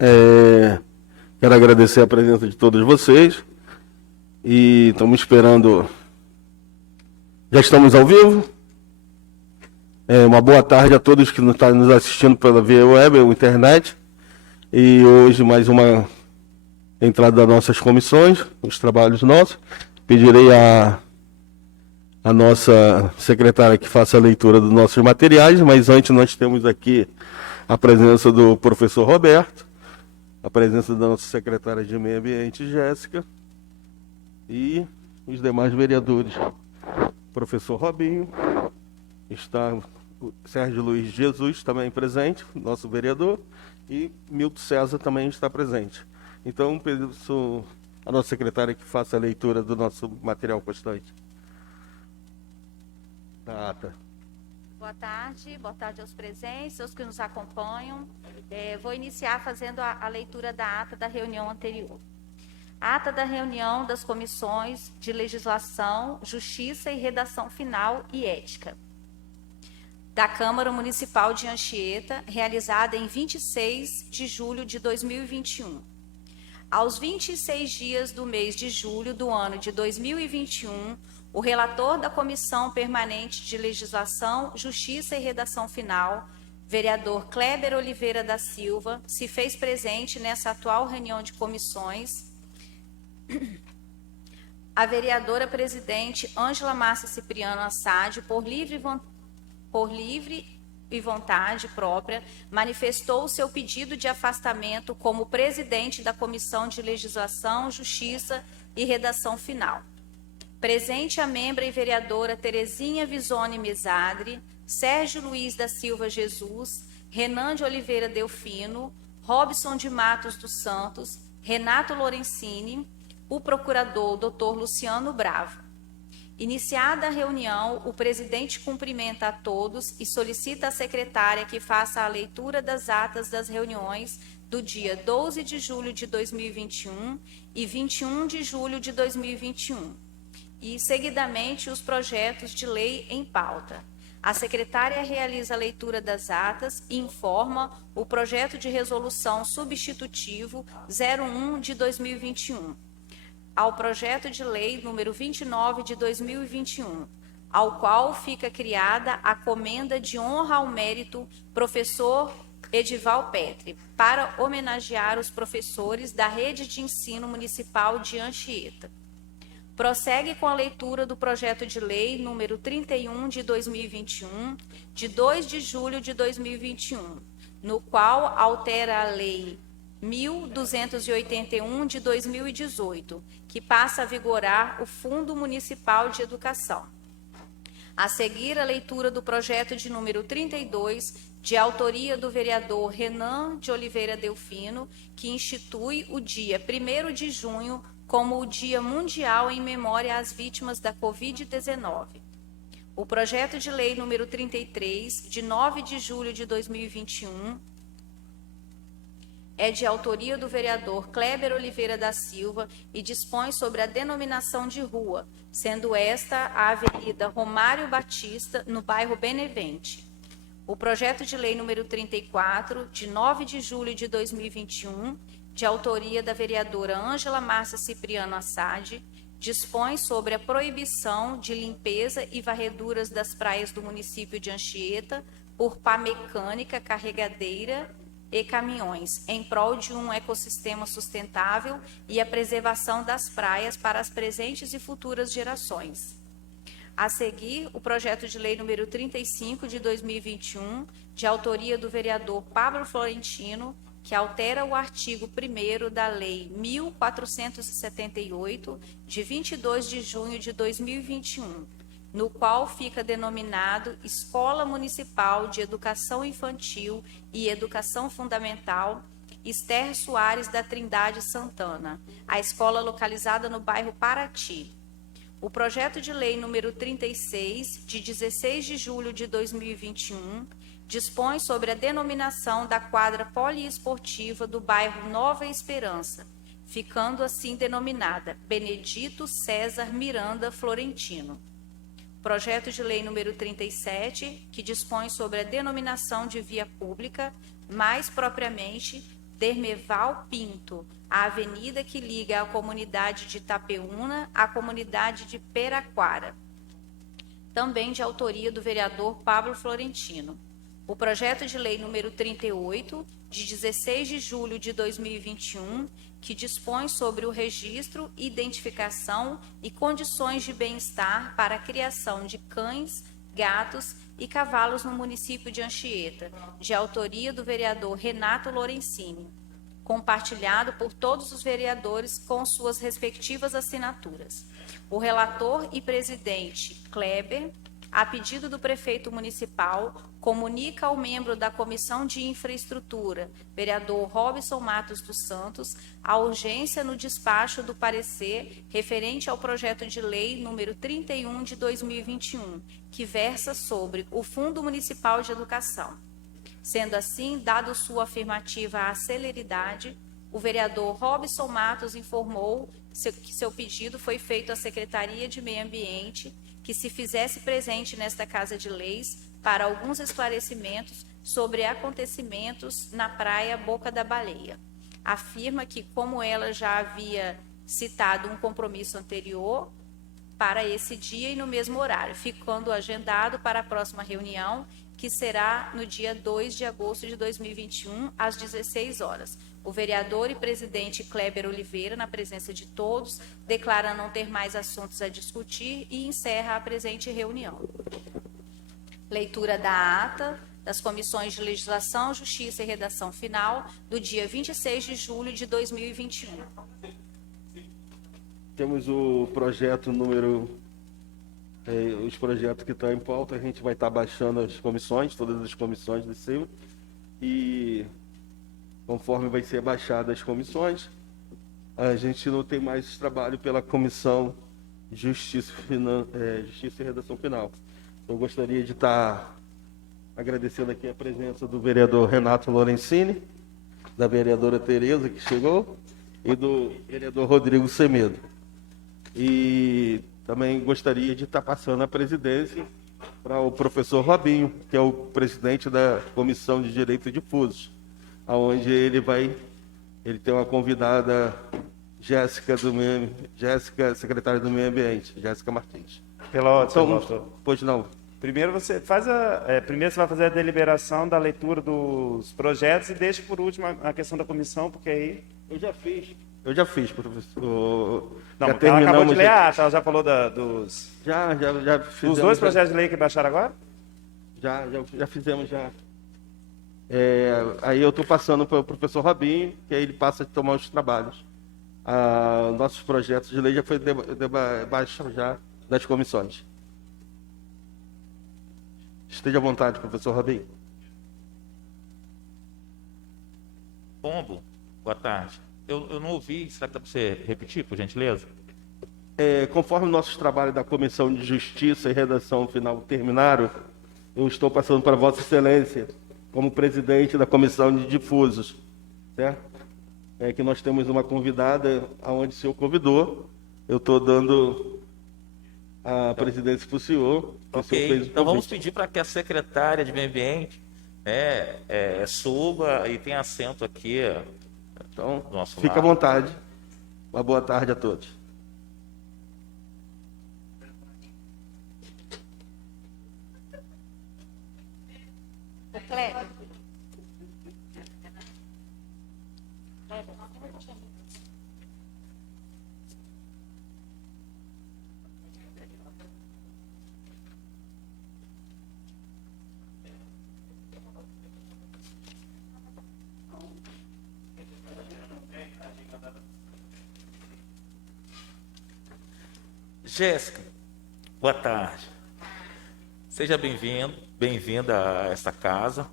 Quero agradecer a presença de todos vocês e estamos esperando. Já estamos ao vivo? Uma boa tarde a todos que estão nos assistindo pela via web ou internet. E hoje mais uma entrada das nossas comissões, os trabalhos nossos. Pedirei a nossa secretária que faça a leitura dos nossos materiais, mas antes nós temos aqui a presença do professor Roberto, a presença da nossa secretária de Meio Ambiente, Jéssica, e os demais vereadores. Professor Robinho, está o Sérgio Luiz Jesus também presente, nosso vereador, e Milton César também está presente. Então, peço a nossa secretária que faça a leitura do nosso material constante. Ata. Boa tarde aos presentes, aos que nos acompanham. Vou iniciar fazendo a leitura da ata da reunião anterior. A ata da reunião das comissões de Legislação, Justiça e Redação Final e Ética da Câmara Municipal de Anchieta, realizada em 26 de julho de 2021. Aos 26 dias do mês de julho do ano de 2021, o relator da Comissão Permanente de Legislação, Justiça e Redação Final, vereador Kleber Oliveira da Silva, se fez presente nessa atual reunião de comissões. A vereadora presidente Ângela Márcia Cipriano Assad, por livre e vontade própria, manifestou o seu pedido de afastamento como presidente da Comissão de Legislação, Justiça e Redação Final. Presente a membra e vereadora Terezinha Visone Mesadre, Sérgio Luiz da Silva Jesus, Renan de Oliveira Delfino, Robson de Matos dos Santos, Renato Lorenzini, o procurador Dr. Luciano Bravo. Iniciada a reunião, o presidente cumprimenta a todos e solicita à secretária que faça a leitura das atas das reuniões do dia 12 de julho de 2021 e 21 de julho de 2021. E, seguidamente, os projetos de lei em pauta. A secretária realiza a leitura das atas e informa o projeto de resolução substitutivo 01 de 2021, ao projeto de lei número 29 de 2021, ao qual fica criada a comenda de honra ao mérito professor Edival Petri, para homenagear os professores da Rede de Ensino Municipal de Anchieta. Prossegue com a leitura do projeto de lei número 31 de 2021, de 2 de julho de 2021, no qual altera a lei 1.281 de 2018, que passa a vigorar o Fundo Municipal de Educação. A seguir, a leitura do projeto de número 32, de autoria do vereador Renan de Oliveira Delfino, que institui o dia 1º de junho como o Dia Mundial em Memória às Vítimas da Covid-19. O projeto de lei número 33, de 9 de julho de 2021, é de autoria do vereador Kleber Oliveira da Silva e dispõe sobre a denominação de rua, sendo esta a Avenida Romário Batista, no bairro Benevente. O projeto de lei número 34, de 9 de julho de 2021, de autoria da vereadora Ângela Márcia Cipriano Assad, dispõe sobre a proibição de limpeza e varreduras das praias do município de Anchieta por pá mecânica, carregadeira e caminhões, em prol de um ecossistema sustentável e a preservação das praias para as presentes e futuras gerações. A seguir, o projeto de lei número 35 de 2021, de autoria do vereador Pablo Florentino, que altera o artigo 1º da Lei 1.478, de 22 de junho de 2021, no qual fica denominado Escola Municipal de Educação Infantil e Educação Fundamental Esther Soares da Trindade Santana, a escola localizada no bairro Paraty. O projeto de lei número 36, de 16 de julho de 2021, dispõe sobre a denominação da quadra poliesportiva do bairro Nova Esperança, ficando assim denominada Benedito César Miranda Florentino. Projeto de lei número 37, que dispõe sobre a denominação de via pública, mais propriamente Dermeval Pinto, a avenida que liga a comunidade de Itapeúna à comunidade de Peraquara, também de autoria do vereador Pablo Florentino. O projeto de lei número 38, de 16 de julho de 2021, que dispõe sobre o registro, identificação e condições de bem-estar para a criação de cães, gatos e cavalos no município de Anchieta, de autoria do vereador Renato Lorenzini, compartilhado por todos os vereadores com suas respectivas assinaturas. O relator e presidente Kleber, a pedido do prefeito municipal, comunica ao membro da Comissão de Infraestrutura, vereador Robson Matos dos Santos, a urgência no despacho do parecer referente ao projeto de lei número 31 de 2021, que versa sobre o Fundo Municipal de Educação. Sendo assim, dado sua afirmativa à celeridade, o vereador Robson Matos informou que seu pedido foi feito à Secretaria de Meio Ambiente, que se fizesse presente nesta Casa de Leis para alguns esclarecimentos sobre acontecimentos na praia Boca da Baleia. Afirma que, como ela já havia citado um compromisso anterior para esse dia e no mesmo horário, ficando agendado para a próxima reunião, que será no dia 2 de agosto de 2021, às 16 horas. O vereador e presidente Kleber Oliveira, na presença de todos, declara não ter mais assuntos a discutir e encerra a presente reunião. Leitura da ata das Comissões de Legislação, Justiça e Redação Final do dia 26 de julho de 2021. Temos o projeto número... os projetos que estão em pauta, a gente vai estar baixando as comissões, todas as comissões de cima, e conforme vai ser baixadas as comissões, a gente não tem mais trabalho pela Comissão Justiça e Redação Final. Eu gostaria de estar agradecendo aqui a presença do vereador Renato Lorenzini, da vereadora Tereza, que chegou, e do vereador Rodrigo Semedo. E também gostaria de estar passando a presidência para o professor Robinho, que é o presidente da Comissão de Direito Difusos, onde ele tem uma convidada, Jéssica, secretária do Meio Ambiente, Jéssica Martins. Pela ordem, relator. Pois não. Primeiro você vai fazer a deliberação da leitura dos projetos e deixa por último a questão da comissão, porque aí... Eu já fiz, professor. Não, já ela acabou de ler já... a ata, ela já falou dos... Já fizemos... Os dois projetos de lei que baixaram agora? Já fizemos, já. Aí eu estou passando para o professor Robinho, que aí ele passa a tomar os trabalhos. Nossos projetos de lei já foi baixado já das comissões. Esteja à vontade, professor Robinho. Pombo, boa tarde. Eu não ouvi, será que dá para você repetir, por gentileza? Conforme nossos trabalhos da Comissão de Justiça e Redação Final terminaram, eu estou passando para Vossa Excelência, como presidente da Comissão de Difusos, certo? Que nós temos uma convidada, aonde o senhor convidou, eu estou dando a presidência para o senhor. Ok, então vamos pedir para que a secretária de Meio Ambiente suba e tenha assento aqui. Então, do nosso fica lado. à vontade. Uma boa tarde a todos. O Kleber. Jéssica, boa tarde. Seja bem-vinda a esta casa.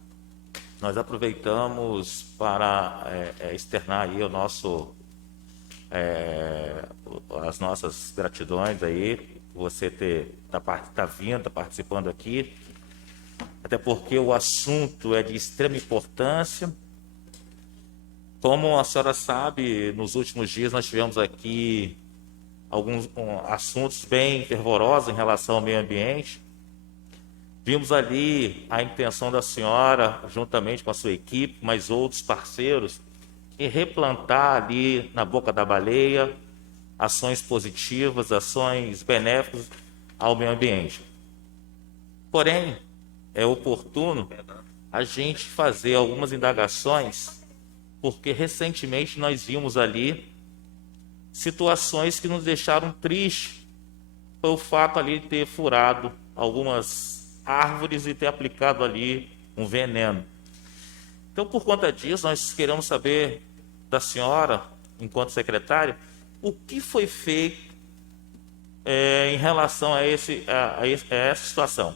Nós aproveitamos para externar aí as nossas gratidões aí, você tá participando aqui, até porque o assunto é de extrema importância. Como a senhora sabe, nos últimos dias nós tivemos aqui alguns assuntos bem fervorosos em relação ao meio ambiente. Vimos ali a intenção da senhora, juntamente com a sua equipe, mas outros parceiros, em replantar ali na Boca da Baleia ações positivas, ações benéficas ao meio ambiente. Porém, é oportuno a gente fazer algumas indagações, porque recentemente nós vimos ali situações que nos deixaram tristes. Foi o fato ali de ter furado algumas árvores e ter aplicado ali um veneno. Então, por conta disso, nós queremos saber da senhora, enquanto secretária, o que foi feito em relação a essa situação.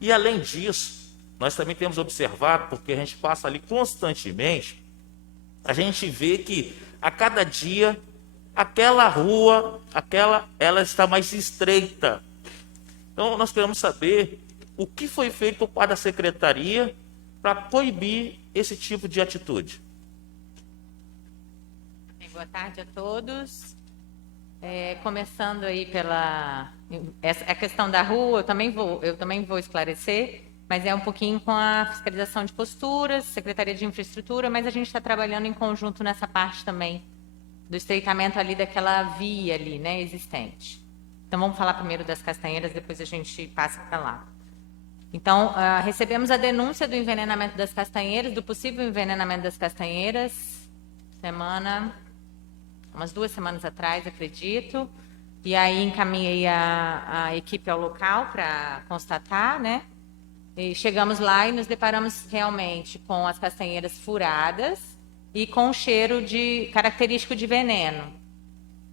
E, além disso, nós também temos observado, porque a gente passa ali constantemente, a gente vê que a cada dia aquela rua, ela está mais estreita. Então, nós queremos saber o que foi feito por parte da secretaria para coibir esse tipo de atitude. Boa tarde a todos. Começando aí pela a questão da rua, eu também vou esclarecer, mas é um pouquinho com a fiscalização de posturas, Secretaria de Infraestrutura, mas a gente está trabalhando em conjunto nessa parte também do estreitamento ali daquela via ali, né, existente. Então vamos falar primeiro das castanheiras, depois a gente passa para lá. Então, recebemos a denúncia do envenenamento das castanheiras, do possível envenenamento das castanheiras, umas 2 semanas atrás, acredito. E aí encaminhei a equipe ao local para constatar, né? E chegamos lá e nos deparamos realmente com as castanheiras furadas e com um cheiro característico de veneno.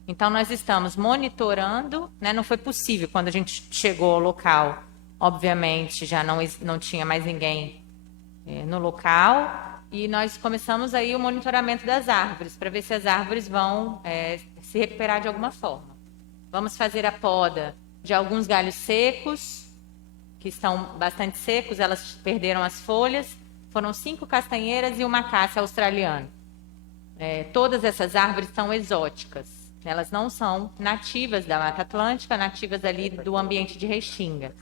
Então, nós estamos monitorando, né? Não foi possível, quando a gente chegou ao local, obviamente, já não tinha mais ninguém no local, e nós começamos aí o monitoramento das árvores, para ver se as árvores vão se recuperar de alguma forma. Vamos fazer a poda de alguns galhos secos, que estão bastante secos, elas perderam as folhas. Foram 5 castanheiras e uma acácia australiana. Todas essas árvores são exóticas. Elas não são nativas da Mata Atlântica, nativas ali do ambiente de Restinga.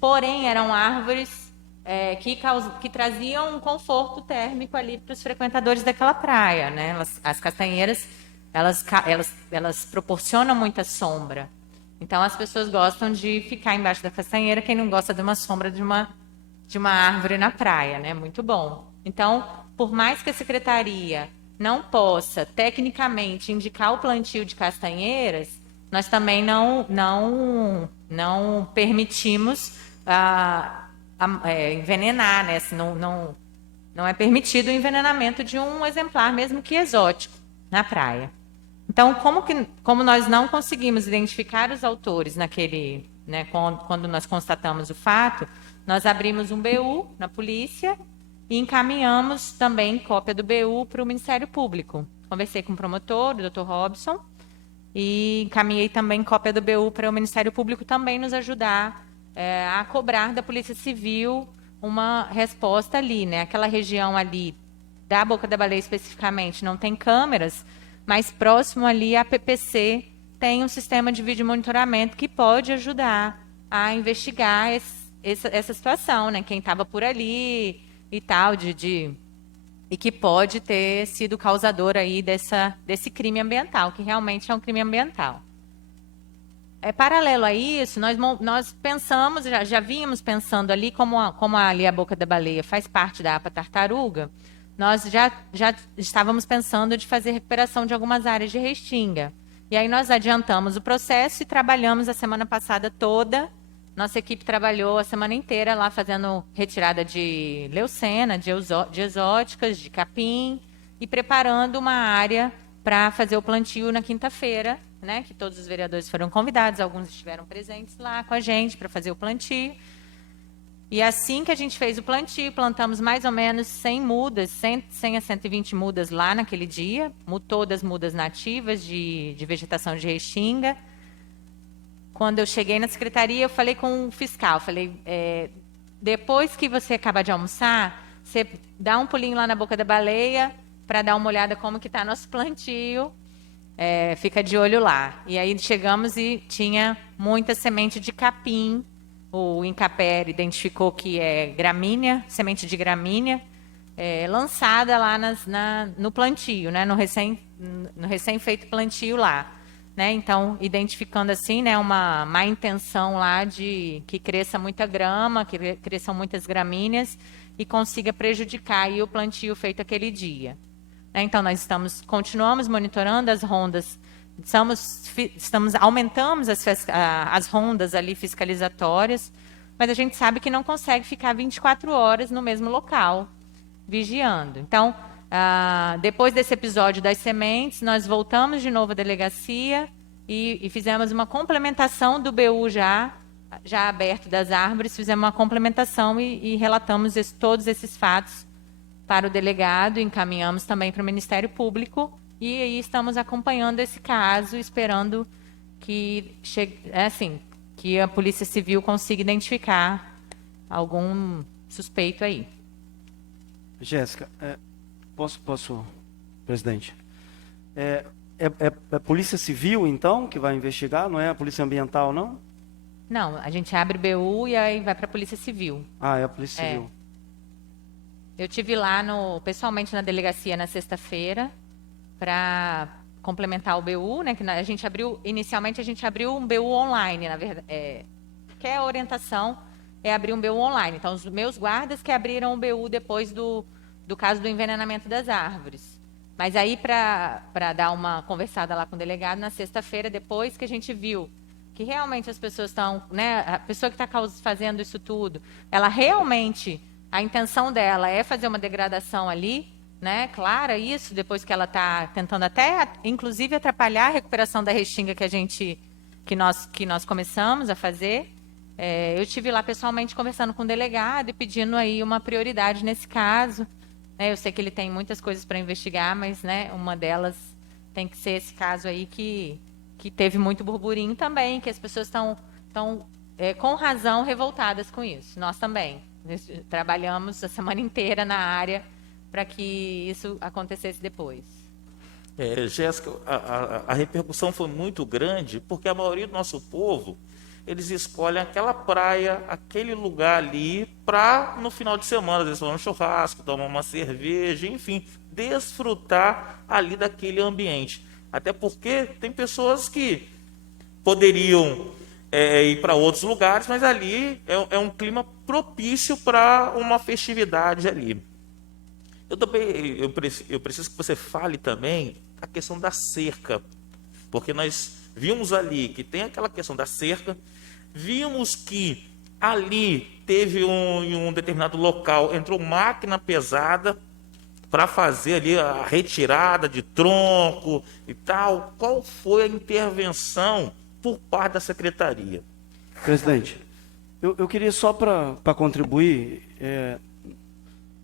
Porém, eram árvores que traziam um conforto térmico ali para os frequentadores daquela praia, né? As castanheiras, elas proporcionam muita sombra. Então, as pessoas gostam de ficar embaixo da castanheira, quem não gosta de uma sombra de uma árvore na praia, né? Muito bom. Então, por mais que a secretaria não possa, tecnicamente, indicar o plantio de castanheiras, nós também não permitimos envenenar, né? Não é permitido o envenenamento de um exemplar, mesmo que exótico, na praia. Então, como nós não conseguimos identificar os autores naquele, né, quando nós constatamos o fato, nós abrimos um BU na polícia e encaminhamos também cópia do BU para o Ministério Público. Conversei com o promotor, o Dr. Robson, e encaminhei também cópia do BU para o Ministério Público também nos ajudar a cobrar da Polícia Civil uma resposta ali, né? Aquela região ali da Boca da Baleia especificamente não tem câmeras, mas próximo ali a PPC tem um sistema de vídeo monitoramento que pode ajudar a investigar essa situação, né? Quem estava por ali e tal, e que pode ter sido causador aí desse crime ambiental, que realmente é um crime ambiental. Paralelo a isso, nós pensamos, já vínhamos pensando ali, como ali a Boca da Baleia faz parte da APA Tartaruga, nós já estávamos pensando de fazer recuperação de algumas áreas de Restinga. E aí nós adiantamos o processo e trabalhamos a semana passada toda. Nossa equipe trabalhou a semana inteira lá fazendo retirada de leucena, de exóticas, de capim, e preparando uma área para fazer o plantio na quinta-feira, né? Que todos os vereadores foram convidados, alguns estiveram presentes lá com a gente para fazer o plantio. E assim que a gente fez o plantio, plantamos mais ou menos 100 mudas, 100 a 120 mudas lá naquele dia, todas mudas nativas de vegetação de Restinga. Quando eu cheguei na secretaria, eu falei com o fiscal, falei, depois que você acabar de almoçar, você dá um pulinho lá na Boca da Baleia para dar uma olhada como que está nosso plantio, fica de olho lá. E aí chegamos e tinha muita semente de capim. O INCAPER identificou que é gramínea, semente de gramínea, lançada lá no plantio, né, no recém-feito plantio lá. Né? Então, identificando assim, né, uma má intenção lá de que cresça muita grama, que cresçam muitas gramíneas e consiga prejudicar aí o plantio feito aquele dia. Né? Então, nós continuamos monitorando as rondas, aumentamos as rondas ali fiscalizatórias, mas a gente sabe que não consegue ficar 24 horas no mesmo local, vigiando. Então, depois desse episódio das sementes, nós voltamos de novo à delegacia e fizemos uma complementação do BU já aberto das árvores, fizemos uma complementação e relatamos todos esses fatos para o delegado, encaminhamos também para o Ministério Público e aí estamos acompanhando esse caso, esperando que que a Polícia Civil consiga identificar algum suspeito aí. Jéssica, posso, presidente? É a Polícia Civil, então, que vai investigar, não é a Polícia Ambiental, não? Não, a gente abre o BU e aí vai para a Polícia Civil. Ah, é a Polícia Civil. Eu tive lá pessoalmente na delegacia na sexta-feira para complementar o BU, né? Que inicialmente a gente abriu um BU online, na verdade, que é a orientação é abrir um BU online. Então, os meus guardas que abriram o BU depois do caso do envenenamento das árvores. Mas aí, para dar uma conversada lá com o delegado, na sexta-feira, depois que a gente viu que realmente as pessoas estão, né, a pessoa que está fazendo isso tudo, ela realmente, a intenção dela é fazer uma degradação ali, né, clara isso, depois que ela está tentando até, inclusive, atrapalhar a recuperação da restinga que nós começamos a fazer. Eu estive lá pessoalmente conversando com o delegado e pedindo aí uma prioridade nesse caso. Eu sei que ele tem muitas coisas para investigar, mas, né, uma delas tem que ser esse caso aí que teve muito burburinho também, que as pessoas estão com razão revoltadas com isso. Nós também. Trabalhamos a semana inteira na área para que isso acontecesse depois. Jéssica, a repercussão foi muito grande, porque a maioria do nosso povo, eles escolhem aquela praia, aquele lugar ali, para no final de semana, eles vão no churrasco, tomar uma cerveja, enfim, desfrutar ali daquele ambiente. Até porque tem pessoas que poderiam ir para outros lugares, mas ali é um clima propício para uma festividade ali. Eu preciso que você fale também a questão da cerca, porque nós vimos ali que tem aquela questão da cerca, vimos que ali teve em um determinado local, entrou máquina pesada para fazer ali a retirada de tronco e tal. Qual foi a intervenção por parte da secretaria? Presidente, eu queria só para contribuir,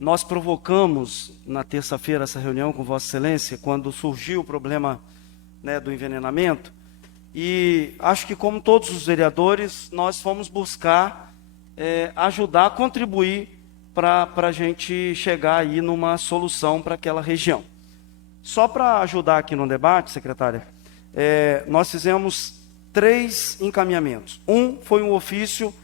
nós provocamos na terça-feira essa reunião com Vossa Excelência, quando surgiu o problema, né, do envenenamento, e acho que, como todos os vereadores, nós fomos buscar ajudar, contribuir para a gente chegar aí numa solução para aquela região. Só para ajudar aqui no debate, secretária, nós fizemos 3 encaminhamentos. Um foi um ofício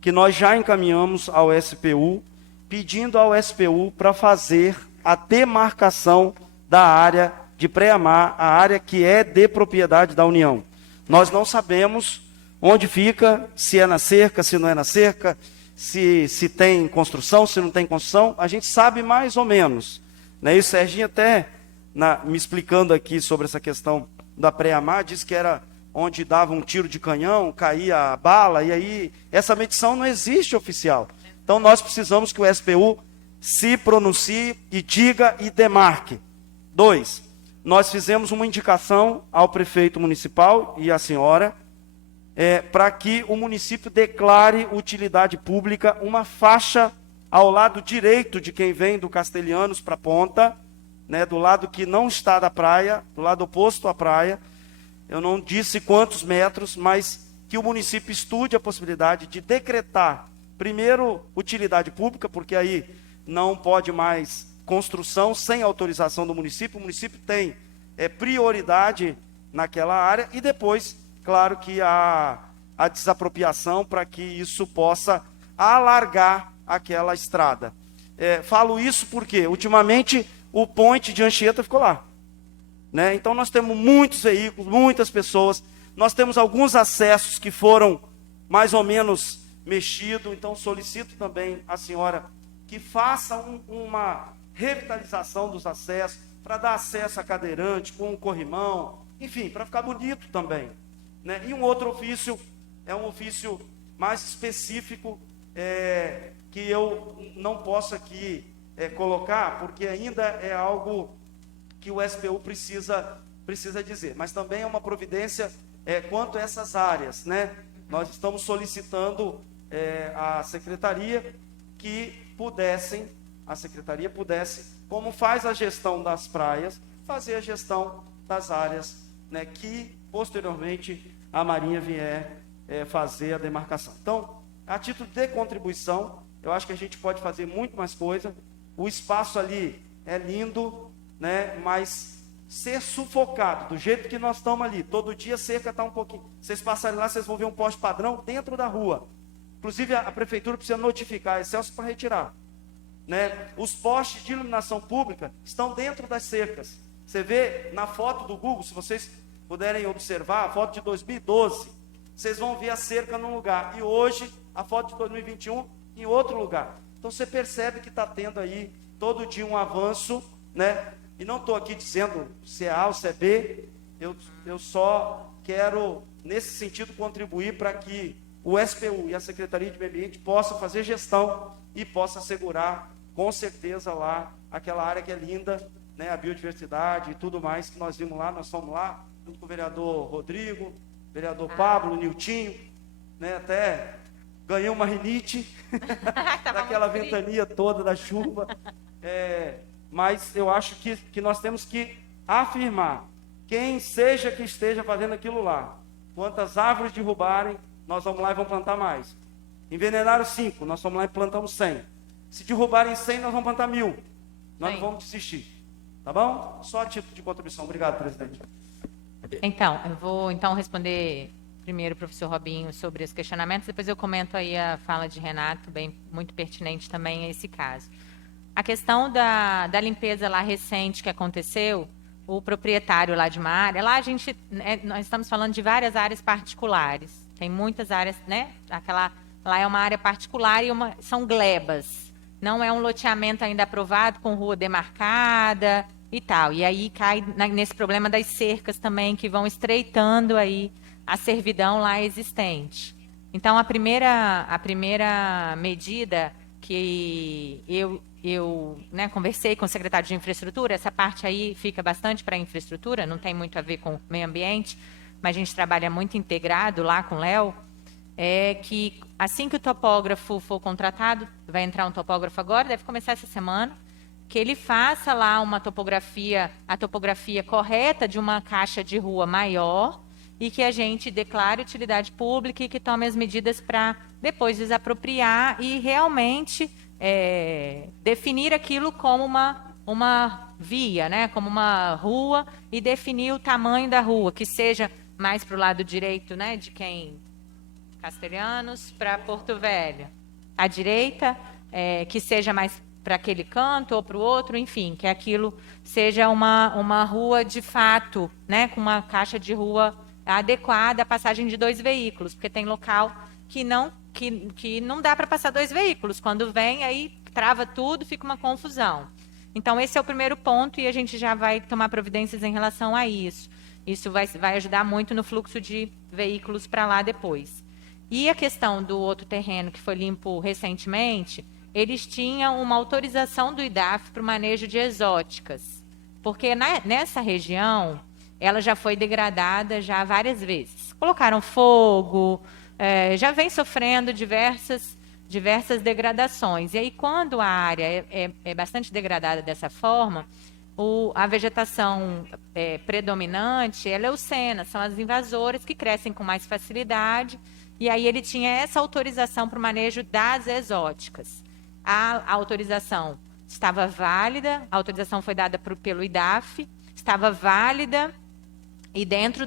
que nós já encaminhamos ao SPU, pedindo ao SPU para fazer a demarcação da área de pré-amar, a área que é de propriedade da União. Nós não sabemos onde fica, se é na cerca, se não é na cerca, se tem construção, se não tem construção, a gente sabe mais ou menos. Né? E o Serginho até, me explicando aqui sobre essa questão da pré-amar, disse que era onde dava um tiro de canhão, caía a bala, e aí essa medição não existe oficial. Então nós precisamos que o SPU se pronuncie e diga e demarque. 2, nós fizemos uma indicação ao prefeito municipal e à senhora, para que o município declare utilidade pública uma faixa ao lado direito de quem vem do Castelhanos para a ponta, né, do lado que não está da praia, do lado oposto à praia. Eu não disse quantos metros, mas que o município estude a possibilidade de decretar, primeiro, utilidade pública, porque aí não pode mais construção sem autorização do município. O município tem prioridade naquela área, e depois, claro, que a desapropriação para que isso possa alargar aquela estrada. Falo isso porque, ultimamente, o Point de Anchieta ficou lá. Né? Então, nós temos muitos veículos, muitas pessoas. Nós temos alguns acessos que foram mais ou menos mexidos. Então, solicito também à senhora que faça uma revitalização dos acessos, para dar acesso a cadeirante, com um corrimão, enfim, para ficar bonito também. Né? E um outro ofício, é um ofício mais específico, que eu não posso aqui colocar, porque ainda é algo que o SPU precisa dizer. Mas também é uma providência quanto a essas áreas. Né? Nós estamos solicitando à Secretaria que a Secretaria pudesse, como faz a gestão das praias, fazer a gestão das áreas, né, que posteriormente a Marinha vier fazer a demarcação. Então, a título de contribuição, eu acho que a gente pode fazer muito mais coisa. O espaço ali é lindo, né, mas ser sufocado do jeito que nós estamos ali, todo dia a cerca está um pouquinho. Vocês passarem lá, vocês vão ver um poste padrão dentro da rua. Inclusive, a prefeitura precisa notificar a Excelsior para retirar. Né? Os postes de iluminação pública estão dentro das cercas. Você vê na foto do Google, se vocês puderem observar, a foto de 2012, vocês vão ver a cerca num lugar. E hoje, a foto de 2021, em outro lugar. Então, você percebe que está tendo aí, todo dia, um avanço, né? E não estou aqui dizendo se é A ou se é B, eu só quero, nesse sentido, contribuir para que o SPU e a Secretaria de Meio Ambiente possam fazer gestão e possam assegurar, com certeza, lá, aquela área que é linda, né, a biodiversidade e tudo mais que nós vimos lá. Nós fomos lá, junto com o vereador Rodrigo, vereador Pablo, Niltinho, né, até ganhei uma rinite, daquela ventania toda da chuva. Mas eu acho que nós temos que afirmar, quem seja que esteja fazendo aquilo lá, quantas árvores derrubarem, nós vamos lá e vamos plantar mais. Envenenaram 5, nós vamos lá e plantamos 100. Se derrubarem 100, nós vamos plantar 1000. Nós não vamos desistir. Tá bom? Só a título de contribuição. Obrigado, presidente. Então, eu vou responder primeiro o professor Robinho sobre os questionamentos, depois eu comento aí a fala de Renato, muito pertinente também a esse caso. A questão da limpeza lá recente que aconteceu, o proprietário lá de uma área, lá nós estamos falando de várias áreas particulares. Tem muitas áreas, né? Lá é uma área particular e são glebas. Não é um loteamento ainda aprovado com rua demarcada e tal. E aí cai nesse problema das cercas também, que vão estreitando aí a servidão lá existente. Então, a primeira medida que eu conversei com o secretário de infraestrutura, essa parte aí fica bastante para a infraestrutura, não tem muito a ver com o meio ambiente, mas a gente trabalha muito integrado lá com o Léo, é que assim que o topógrafo for contratado, vai entrar um topógrafo agora, deve começar essa semana, que ele faça lá a topografia correta de uma caixa de rua maior e que a gente declare utilidade pública e que tome as medidas para depois desapropriar e realmente definir aquilo como uma via, né, como uma rua, e definir o tamanho da rua, que seja mais para o lado direito, né, de quem... Castelhanos para Porto Velho. À direita, que seja mais para aquele canto ou para o outro, enfim, que aquilo seja uma rua de fato, né, com uma caixa de rua adequada à passagem de 2 veículos, porque tem local que não dá para passar 2 veículos. Quando vem, aí trava tudo, fica uma confusão. Então, esse é o primeiro ponto e a gente já vai tomar providências em relação a isso. Isso vai ajudar muito no fluxo de veículos para lá depois. E a questão do outro terreno que foi limpo recentemente, eles tinham uma autorização do IDAF para o manejo de exóticas, porque nessa região ela já foi degradada já várias vezes. Colocaram fogo, já vem sofrendo diversas degradações. E aí, quando a área é bastante degradada dessa forma, a vegetação predominante é leucena, são as invasoras que crescem com mais facilidade. E aí ele tinha essa autorização para o manejo das exóticas. A autorização estava válida, a autorização foi dada pelo IDAF, estava válida e dentro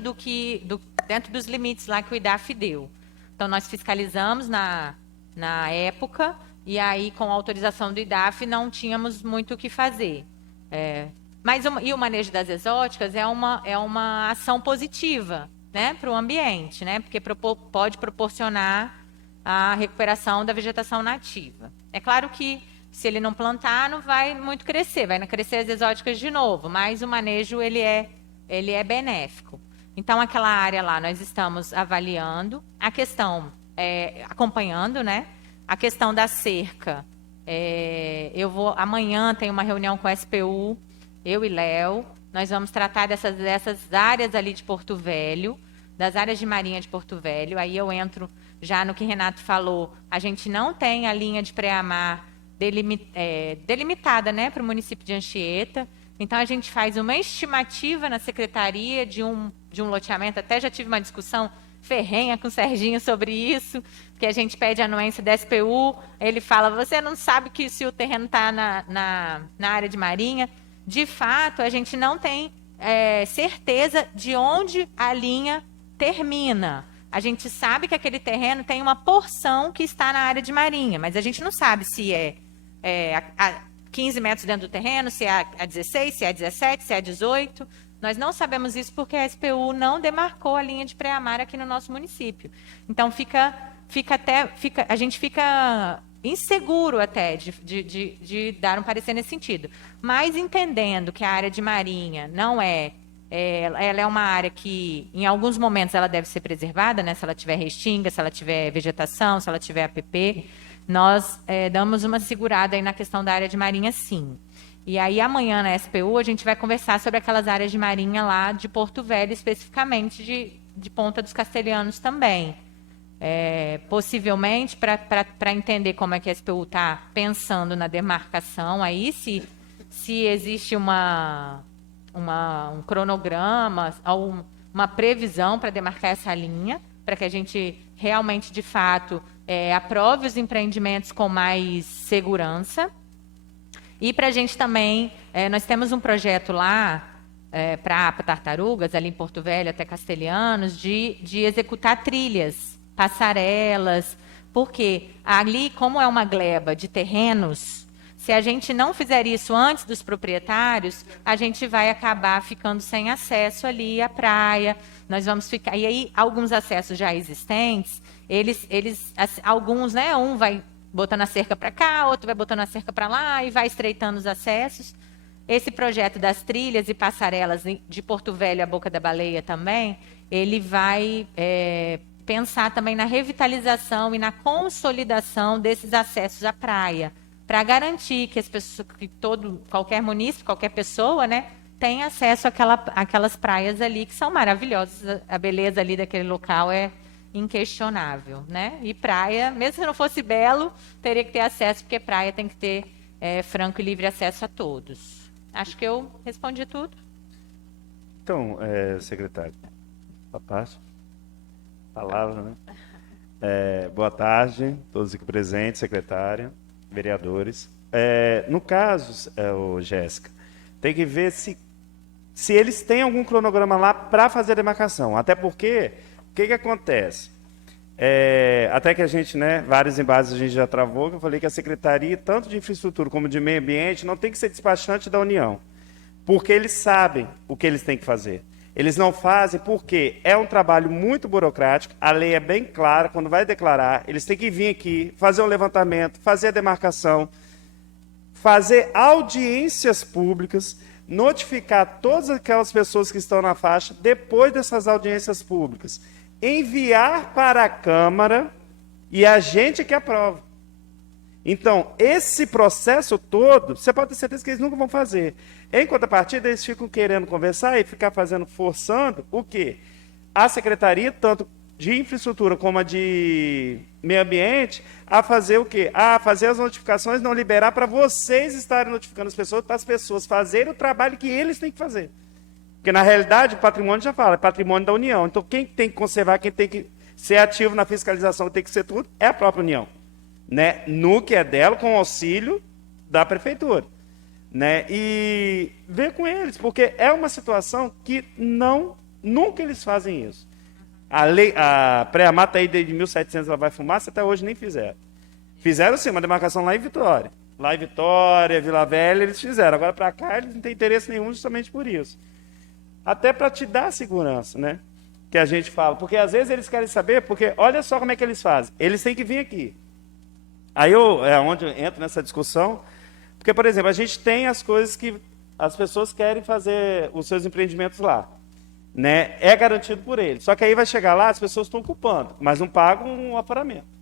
dos limites lá que o IDAF deu. Então, nós fiscalizamos na época e aí, com a autorização do IDAF, não tínhamos muito o que fazer. E o manejo das exóticas é uma ação positiva, né, para o ambiente, né, porque pode proporcionar a recuperação da vegetação nativa. É claro que, se ele não plantar, não vai muito crescer, vai crescer as exóticas de novo, mas o manejo ele é benéfico. Então, aquela área lá, nós estamos avaliando a questão, acompanhando, né, a questão da cerca. Amanhã tem uma reunião com a SPU, eu e Léo, nós vamos tratar dessas áreas ali de Porto Velho, das áreas de marinha de Porto Velho. Aí eu entro já no que Renato falou, a gente não tem a linha de pré-amar delimitada, né, para o município de Anchieta. Então, a gente faz uma estimativa na secretaria de um loteamento. Até já tive uma discussão ferrenha com o Serginho sobre isso, que a gente pede a anuência da SPU, ele fala, você não sabe que se o terreno está na área de marinha. De fato, a gente não tem certeza de onde a linha termina. A gente sabe que aquele terreno tem uma porção que está na área de marinha, mas a gente não sabe se a 15 metros dentro do terreno, se é a 16, se é a 17, se é a 18. Nós não sabemos isso porque a SPU não demarcou a linha de pré-amar aqui no nosso município. Então, a gente fica inseguro até de dar um parecer nesse sentido. Mas entendendo que a área de marinha não ela é uma área que, em alguns momentos, ela deve ser preservada, né? Se ela tiver restinga, se ela tiver vegetação, se ela tiver APP, nós damos uma segurada aí na questão da área de marinha, sim. E aí, amanhã, na SPU, a gente vai conversar sobre aquelas áreas de marinha lá de Porto Velho, especificamente de Ponta dos Castelhanos também. Possivelmente, para entender como é que a SPU está pensando na demarcação, aí se existe um cronograma ou uma previsão para demarcar essa linha, para que a gente realmente, de fato, aprove os empreendimentos com mais segurança. E para a gente também, nós temos um projeto lá para Tartarugas, ali em Porto Velho até Castelhanos, de executar trilhas, passarelas, porque ali, como é uma gleba de terrenos, se a gente não fizer isso antes dos proprietários, a gente vai acabar ficando sem acesso ali à praia. Nós vamos ficar. E aí, alguns acessos já existentes, alguns, né? Um vai botando a cerca para cá, outro vai botando a cerca para lá e vai estreitando os acessos. Esse projeto das trilhas e passarelas de Porto Velho à Boca da Baleia também, ele vai pensar também na revitalização e na consolidação desses acessos à praia, para garantir que qualquer munícipe, qualquer pessoa, né, tenha acesso àquelas praias ali que são maravilhosas. A beleza ali daquele local é inquestionável, né? E praia, mesmo se não fosse belo, teria que ter acesso, porque praia tem que ter franco e livre acesso a todos. Acho que eu respondi tudo. Então, secretário, palavra, né? Boa tarde, todos aqui presentes, secretária, vereadores. No caso, Jéssica, tem que ver se eles têm algum cronograma lá para fazer a demarcação. Até porque, o que acontece? Até que a gente, né, vários embases a gente já travou, que eu falei que a Secretaria, tanto de Infraestrutura como de Meio Ambiente, não tem que ser despachante da União. Porque eles sabem o que eles têm que fazer. Eles não fazem porque é um trabalho muito burocrático, a lei é bem clara, quando vai declarar, eles têm que vir aqui, fazer um levantamento, fazer a demarcação, fazer audiências públicas, notificar todas aquelas pessoas que estão na faixa, depois dessas audiências públicas, enviar para a Câmara e a gente que aprova. Então, esse processo todo, você pode ter certeza que eles nunca vão fazer. Em contrapartida, eles ficam querendo conversar e ficar forçando o quê? A Secretaria, tanto de Infraestrutura como a de Meio Ambiente, a fazer o quê? A fazer as notificações, não liberar para vocês estarem notificando as pessoas, para as pessoas fazerem o trabalho que eles têm que fazer. Porque, na realidade, o patrimônio já fala, é patrimônio da União. Então, quem tem que conservar, quem tem que ser ativo na fiscalização, tem que ser tudo, é a própria União. Né? No que é dela, com o auxílio da Prefeitura. Né? E ver com eles, porque é uma situação que nunca eles fazem isso. A pré-amar está aí desde 1700, ela vai fumar, até hoje nem fizeram. Fizeram sim uma demarcação lá em Vitória. Lá em Vitória, Vila Velha, eles fizeram. Agora para cá eles não têm interesse nenhum justamente por isso. Até para te dar segurança, né? Que a gente fala. Porque às vezes eles querem saber, porque olha só como é que eles fazem. Eles têm que vir aqui. Aí é onde eu entro nessa discussão. Porque, por exemplo, a gente tem as coisas que as pessoas querem fazer os seus empreendimentos lá. Né? É garantido por eles. Só que aí vai chegar lá, as pessoas estão ocupando, mas não pagam um aparamento.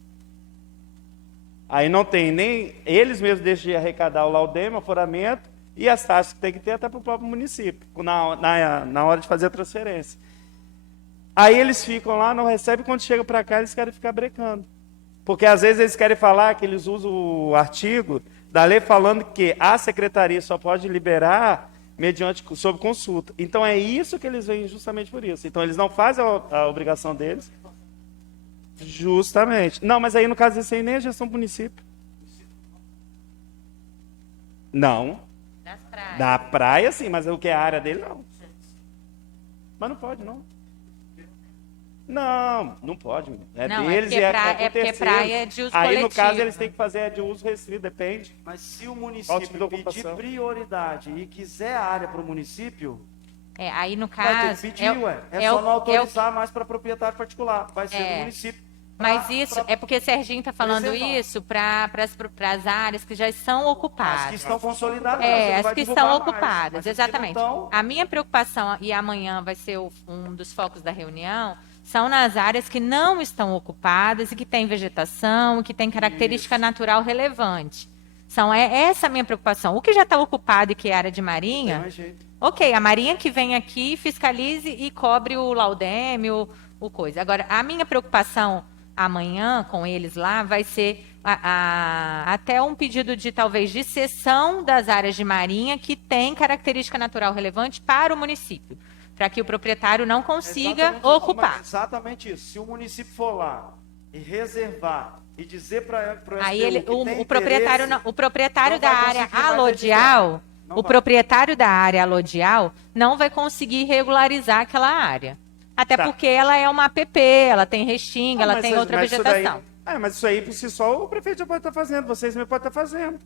Aí não tem nem... Eles mesmos deixam de arrecadar o laudêmio, o aforamento, e as taxas que tem que ter até para o próprio município, na hora de fazer a transferência. Aí eles ficam lá, não recebem, quando chega para cá eles querem ficar brecando. Porque às vezes eles querem falar que eles usam o artigo da lei falando que a secretaria só pode liberar mediante, sob consulta. Então é isso que eles veem justamente por isso. Então eles não fazem a obrigação deles. Justamente. Não, mas aí no caso desse aí nem a gestão do município. Não. Das praias. Da praia sim, mas o que é a área dele não. Mas não pode não. Não, não pode. É Não, deles é e porque com praia terceiros. é de uso Aí no coletivo. caso eles têm que fazer de uso restrito, depende. Mas se o Qual tipo município de pedir ocupação? prioridade e quiser a área para o município, Aí no vai ter caso. que pedir, ué. É o- só não autorizar mais para proprietário particular. Vai ser do É. município. Mas isso é porque Serginho está falando preservar. isso para as áreas que já estão ocupadas. As que estão consolidadas. você não As vai que divulgar estão mais. ocupadas, Mas as que não exatamente. estão, A minha preocupação, e amanhã vai ser um dos focos da reunião, são nas áreas que não estão ocupadas e que têm vegetação, que têm característica natural relevante. Essa a minha preocupação. O que já está ocupado e que é área de tem marinha, mais jeito. ok, a marinha que vem aqui, fiscalize e cobre o laudêmio, o coisa. Agora, a minha preocupação amanhã com eles lá vai ser até um pedido de talvez de cessão das áreas de marinha que tem característica natural relevante para o município, para que o proprietário não consiga Exatamente isso, ocupar. mas exatamente isso. Se o município for lá e reservar e dizer para o Aí STU o proprietário, o proprietário não da vai área conseguir mais alodial, registrar. Não o vai. proprietário da área alodial não vai conseguir regularizar aquela área. Até Tá. porque ela é uma APP, ela tem restinga, ela Mas tem outra mas isso daí- vegetação. mas isso aí por si só o prefeito já pode estar fazendo, vocês mesmo podem estar fazendo.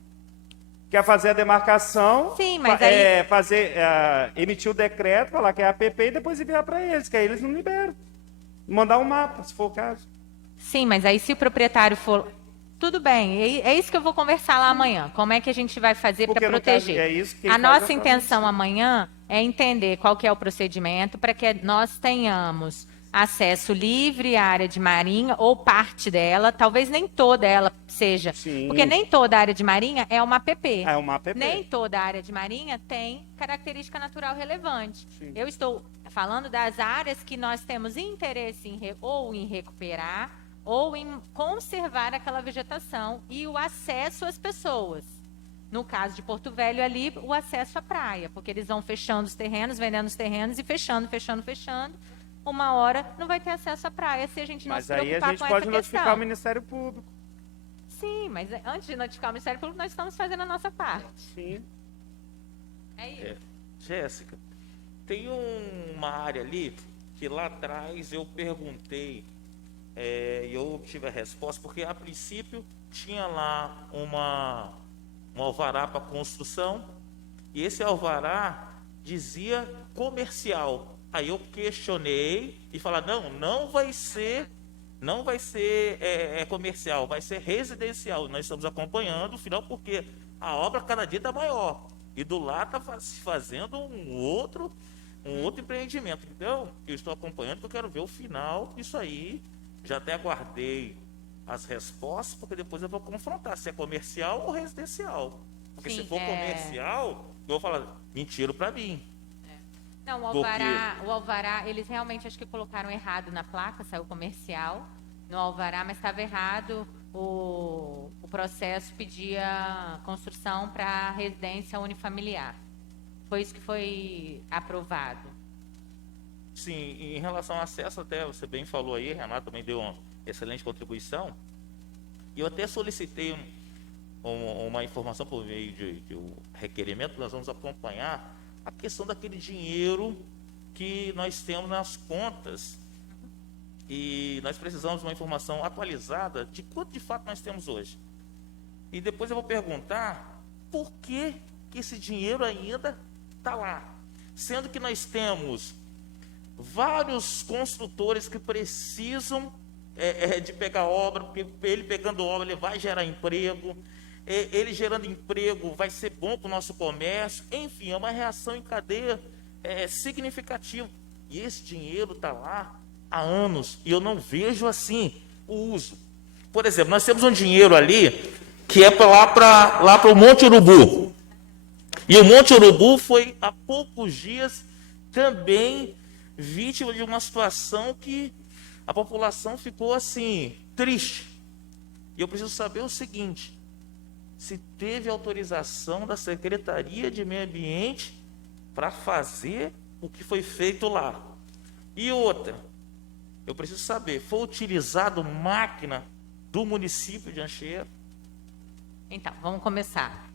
Quer fazer a demarcação, Sim, mas aí- emitir o decreto, falar que é APP e depois enviar para eles, que aí eles não liberam. Mandar um mapa, se for o caso. Sim, mas aí se o proprietário for... Tudo bem, é isso que eu vou conversar lá amanhã. Como é que a gente vai fazer Porque para no proteger? caso, é isso que A faz nossa a intenção amanhã é entender qual que é o procedimento para que nós tenhamos acesso livre à área de marinha ou parte dela, talvez nem toda ela seja, Sim. porque nem toda a área de marinha é uma APP. É uma APP. Nem toda a área de marinha tem característica natural relevante. Sim. Eu estou falando das áreas que nós temos interesse ou em recuperar ou em conservar aquela vegetação e o acesso às pessoas. No caso de Porto Velho ali, o acesso à praia, porque eles vão fechando os terrenos, vendendo os terrenos e fechando. Uma hora não vai ter acesso à praia se a gente não Mas se aí preocupar a gente com pode essa notificar questão. o Ministério Público. Sim, mas antes de notificar o Ministério Público, nós estamos fazendo a nossa parte. Sim. É isso. Jéssica, tem uma área ali que lá atrás eu perguntei e eu obtive a resposta, porque a princípio tinha lá um alvará para construção e esse alvará dizia comercial. Aí eu questionei e falei, não vai ser comercial, vai ser residencial. Nós estamos acompanhando o final porque a obra cada dia está maior. E do lado está se fazendo um outro empreendimento. Então, eu estou acompanhando porque eu quero ver o final disso aí. Já até aguardei as respostas, porque depois eu vou confrontar se é comercial ou residencial. Porque Sim, se for comercial, eu vou falar, mentira para mim. Não, o alvará, eles realmente acho que colocaram errado na placa, saiu comercial no alvará, mas estava errado. O processo pedia construção para residência unifamiliar. Foi isso que foi aprovado. Sim, em relação ao acesso, até você bem falou aí, Renato também deu uma excelente contribuição. E eu até solicitei uma informação por meio de um requerimento, nós vamos acompanhar a questão daquele dinheiro que nós temos nas contas. E nós precisamos de uma informação atualizada de quanto de fato nós temos hoje. E depois eu vou perguntar por que esse dinheiro ainda está lá. Sendo que nós temos vários construtores que precisam de pegar obra, porque ele pegando obra, ele vai gerar emprego, ele gerando emprego vai ser bom para o nosso comércio, enfim, é uma reação em cadeia significativa. E esse dinheiro está lá há anos, e eu não vejo assim o uso. Por exemplo, nós temos um dinheiro ali que é lá para o Monte Urubu. E o Monte Urubu foi, há poucos dias, também vítima de uma situação que a população ficou assim, triste. E eu preciso saber o seguinte: se teve autorização da Secretaria de Meio Ambiente para fazer o que foi feito lá. E outra, eu preciso saber, foi utilizado máquina do município de Anchieta? Então, vamos começar.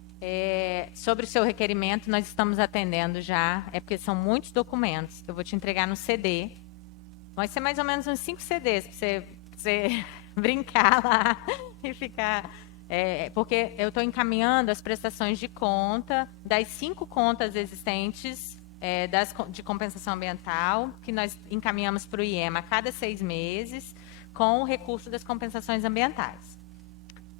Sobre o seu requerimento, nós estamos atendendo já, porque são muitos documentos. Eu vou te entregar no CD. Vai ser mais ou menos uns 5 CDs para você brincar lá e ficar... porque eu estou encaminhando as prestações de conta das 5 contas existentes de compensação ambiental, que nós encaminhamos para o IEMA a cada 6 meses, com o recurso das compensações ambientais.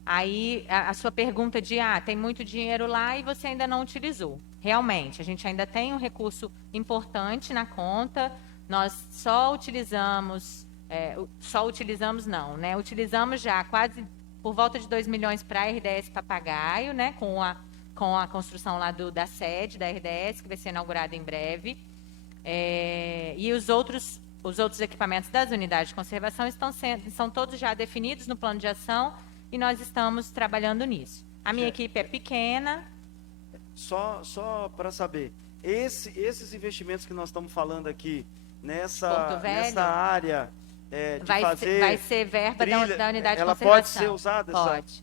Aí, a sua pergunta de, tem muito dinheiro lá e você ainda não utilizou. Realmente, a gente ainda tem um recurso importante na conta, nós utilizamos já quase por volta de 2 milhões para a RDS Papagaio, né, com a construção lá da sede da RDS, que vai ser inaugurada em breve. E os outros equipamentos das unidades de conservação são todos já definidos no plano de ação e nós estamos trabalhando nisso. A minha equipe é pequena. Só para saber, esses investimentos que nós estamos falando aqui, nessa área de vai ser verba da unidade de ela conservação. pode ser usada? Pode.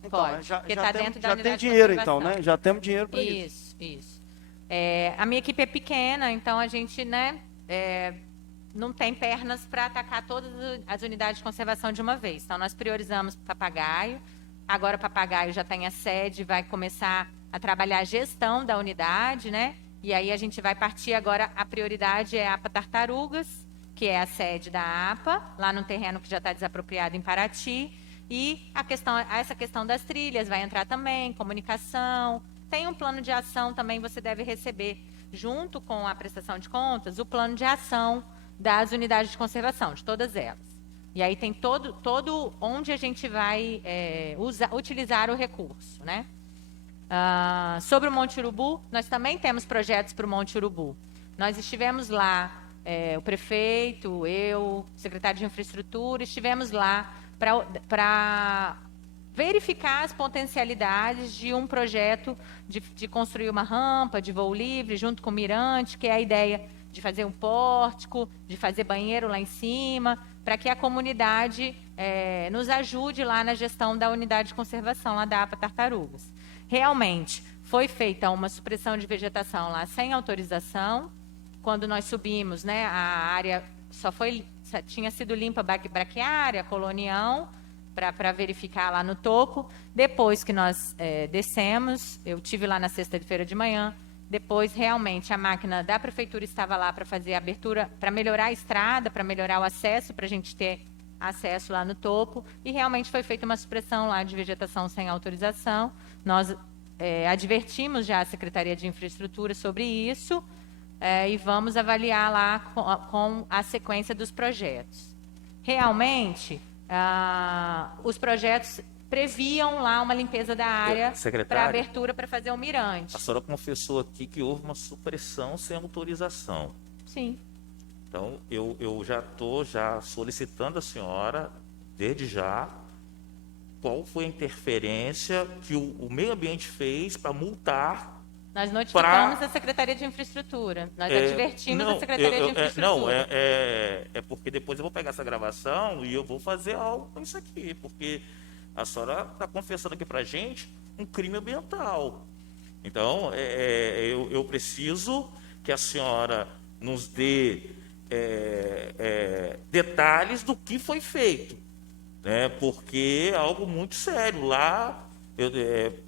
Porque está dentro da unidade tem de dinheiro, conservação. então, né? Já temos dinheiro para isso. Isso. A minha equipe é pequena, então a gente, não tem pernas para atacar todas as unidades de conservação de uma vez. Então, nós priorizamos Papagaio. Agora, o Papagaio já tem a sede, vai começar a trabalhar a gestão da unidade, né? E aí a gente vai partir agora, a prioridade é a APA Tartarugas, que é a sede da APA, lá no terreno que já está desapropriado em Paraty. E essa questão das trilhas vai entrar também, comunicação. Tem um plano de ação também, você deve receber, junto com a prestação de contas, o plano de ação das unidades de conservação, de todas elas. E aí tem todo onde a gente vai utilizar o recurso, né? Sobre o Monte Urubu, nós também temos projetos para o Monte Urubu. Nós estivemos lá, o prefeito, eu, secretário de infraestrutura, estivemos lá para verificar as potencialidades de um projeto de construir uma rampa de voo livre junto com o mirante, que é a ideia de fazer um pórtico, de fazer banheiro lá em cima, para que a comunidade nos ajude lá na gestão da unidade de conservação lá da APA Tartarugas. Realmente, foi feita uma supressão de vegetação lá sem autorização. Quando nós subimos, né, a área tinha sido limpa braquiária, colonião, para verificar lá no topo. Depois que nós descemos, eu tive lá na sexta-feira de manhã. Depois, realmente, a máquina da prefeitura estava lá para fazer a abertura, para melhorar a estrada, para melhorar o acesso, para a gente ter acesso lá no topo. E realmente foi feita uma supressão lá de vegetação sem autorização. Nós advertimos já a Secretaria de Infraestrutura sobre isso e vamos avaliar lá com a sequência dos projetos. Realmente, os projetos previam lá uma limpeza da área para abertura para fazer um mirante. A senhora confessou aqui que houve uma supressão sem autorização. Sim. Então, eu já estou solicitando à senhora, desde já, qual foi a interferência que o meio ambiente fez para multar. Nós notificamos a Secretaria de Infraestrutura. Nós advertimos a Secretaria de Infraestrutura. Porque depois eu vou pegar essa gravação e eu vou fazer algo com isso aqui, porque a senhora está confessando aqui para a gente um crime ambiental. Então, eu preciso que a senhora nos dê detalhes do que foi feito, né? Porque é algo muito sério. Lá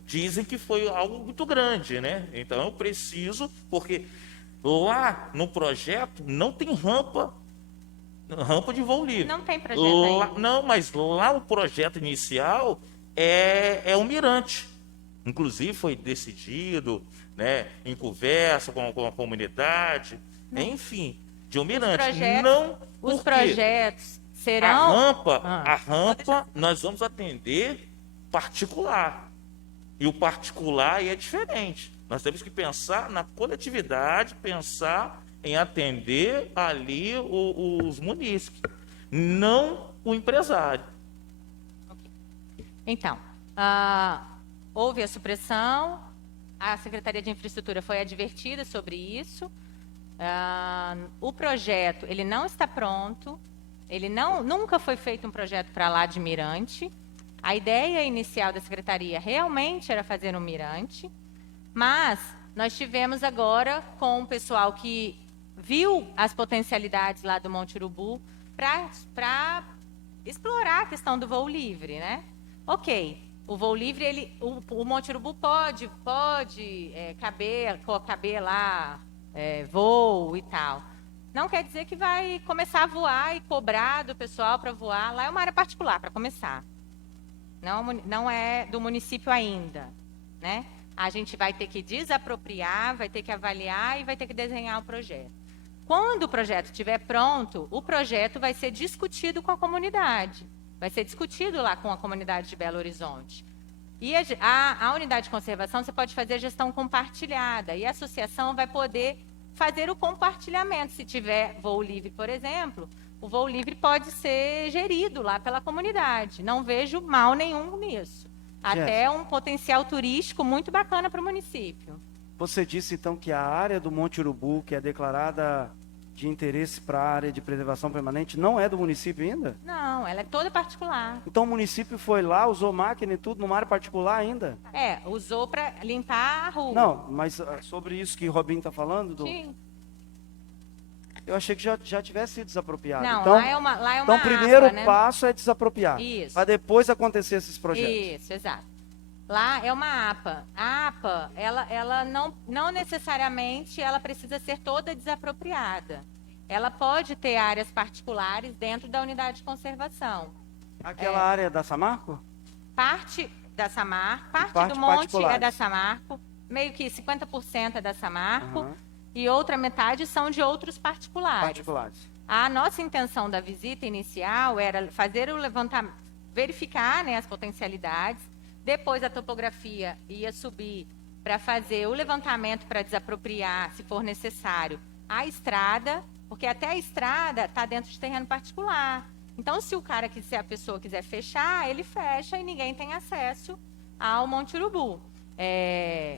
dizem que foi algo muito grande, né? Então eu preciso, porque lá no projeto não tem rampa de voo livre. Não tem projeto ainda. Não, mas lá o projeto inicial é um mirante. Inclusive foi decidido, né, em conversa com a comunidade, enfim, de um mirante. Os projetos A serão... rampa nós vamos atender particular. E o particular aí é diferente. Nós temos que pensar na coletividade, pensar em atender ali os munícipes, não o empresário. Então, houve a supressão, a Secretaria de Infraestrutura foi advertida sobre isso. O projeto, ele não está pronto, nunca foi feito um projeto para lá de mirante. A ideia inicial da Secretaria realmente era fazer um mirante, mas nós tivemos agora com o pessoal que viu as potencialidades lá do Monte Urubu para explorar a questão do voo livre, né? Ok, o voo livre, o Monte Urubu pode caber lá voo e tal. Não quer dizer que vai começar a voar e cobrar do pessoal para voar. Lá é uma área particular, para começar. Não é do município ainda, né? A gente vai ter que desapropriar, vai ter que avaliar e vai ter que desenhar o projeto. Quando o projeto estiver pronto, o projeto vai ser discutido com a comunidade. Vai ser discutido lá com a comunidade de Belo Horizonte. E a unidade de conservação, você pode fazer gestão compartilhada. E a associação vai poder fazer o compartilhamento. Se tiver voo livre, por exemplo, o voo livre pode ser gerido lá pela comunidade. Não vejo mal nenhum nisso. Até um potencial turístico muito bacana para o município. Você disse, então, que a área do Monte Urubu, que é declarada de interesse para a área de preservação permanente, não é do município ainda? Não, ela é toda particular. Então o município foi lá, usou máquina e tudo numa área particular ainda? Usou para limpar a rua. Não, mas sobre isso que o Robinho está falando, Sim. Eu achei que já tivesse sido desapropriado. Não, então, lá é uma então o primeiro APA, né? passo é desapropriar. Isso. Para depois acontecer esses projetos. Isso, exato. Lá é uma APA. A APA, ela não necessariamente ela precisa ser toda desapropriada. Ela pode ter áreas particulares dentro da unidade de conservação. Aquela área da Samarco? Parte da Samarco, parte parte do monte particulares. é da Samarco, meio que 50% é da Samarco, Aham. e outra metade são de outros particulares. Particulares. A nossa intenção da visita inicial era fazer o levantamento, verificar, né, as potencialidades. Depois a topografia ia subir para fazer o levantamento para desapropriar, se for necessário, a estrada, porque até a estrada está dentro de terreno particular. Então, se a pessoa quiser fechar, ele fecha e ninguém tem acesso ao Monte Urubu.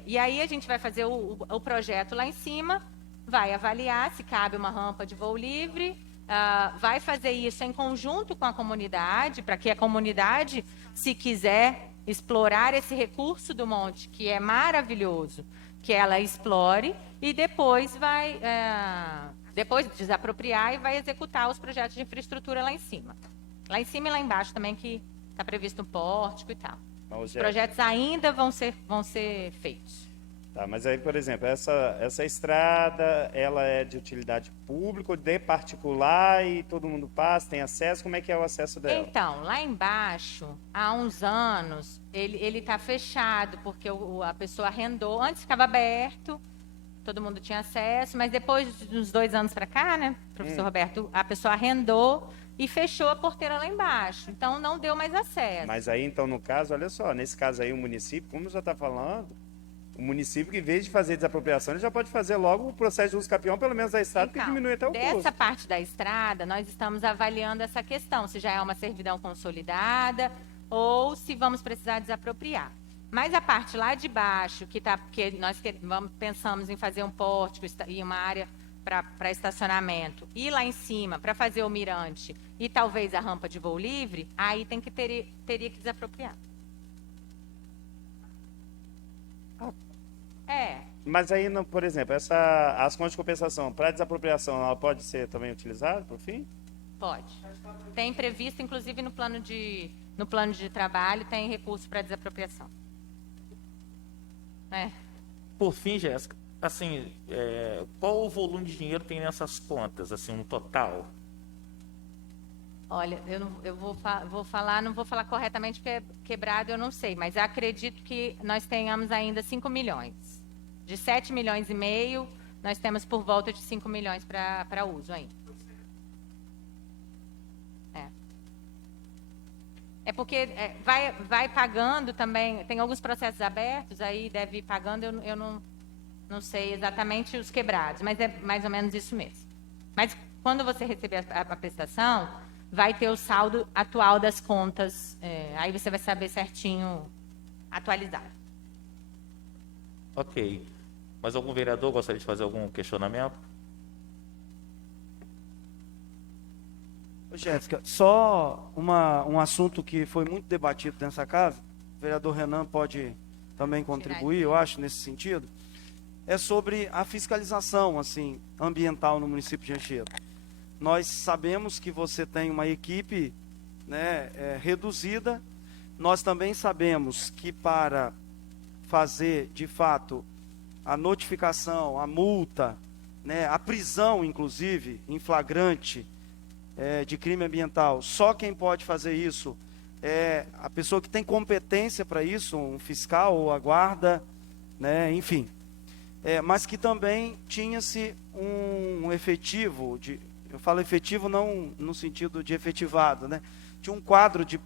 E aí a gente vai fazer o projeto lá em cima, vai avaliar se cabe uma rampa de voo livre, vai fazer isso em conjunto com a comunidade, para que a comunidade, se quiser explorar esse recurso do monte, que é maravilhoso, que ela explore e depois depois desapropriar e vai executar os projetos de infraestrutura lá em cima. Lá em cima e lá embaixo também, que está previsto um pórtico e tal. Os projetos ainda vão ser feitos. Tá, mas aí, por exemplo, essa estrada, ela é de utilidade pública, de particular e todo mundo passa, tem acesso? Como é que é o acesso dela? Então, lá embaixo, há uns anos, ele está fechado, porque a pessoa arrendou. Antes ficava aberto, todo mundo tinha acesso, mas depois de uns 2 anos para cá, né, professor Roberto, a pessoa arrendou e fechou a porteira lá embaixo. Então, não deu mais acesso. Mas aí, então, no caso, olha só, nesse caso aí, o município, como já está falando, o município, que em vez de fazer desapropriação, ele já pode fazer logo o processo de uso capião, pelo menos da estrada, que diminui até o custo. Dessa parte da estrada, nós estamos avaliando essa questão, se já é uma servidão consolidada ou se vamos precisar desapropriar. Mas a parte lá de baixo, que nós pensamos em fazer um pórtico e uma área para estacionamento, e lá em cima, para fazer o mirante e talvez a rampa de voo livre, aí teria que desapropriar. Mas aí, por exemplo, as contas de compensação para desapropriação, ela pode ser também utilizada, por fim? Pode. Tem previsto, inclusive, no plano de trabalho, tem recurso para desapropriação. É. Por fim, Jéssica, assim, qual o volume de dinheiro tem nessas contas, assim, um total? Olha, eu vou falar, não vou falar corretamente porque é quebrado, eu não sei, mas eu acredito que nós tenhamos ainda 5 milhões. De 7 milhões e meio, nós temos por volta de 5 milhões para uso ainda. É porque vai pagando também, tem alguns processos abertos, aí deve ir pagando, eu não sei exatamente os quebrados, mas é mais ou menos isso mesmo. Mas quando você receber a prestação, vai ter o saldo atual das contas, aí você vai saber certinho, atualizado. Ok. Mas algum vereador gostaria de fazer algum questionamento? Ô, Jéssica, só um assunto que foi muito debatido nessa casa, o vereador Renan pode também contribuir, eu acho, nesse sentido, é sobre a fiscalização, assim, ambiental no município de Anchieta. Nós sabemos que você tem uma equipe, né, reduzida. Nós também sabemos que para fazer, de fato, a notificação, a multa, né, a prisão, inclusive, em flagrante de crime ambiental, só quem pode fazer isso é a pessoa que tem competência para isso, um fiscal ou a guarda, né, enfim. Mas que também tinha-se um efetivo, eu falo efetivo não no sentido de efetivado, né? Tinha um quadro de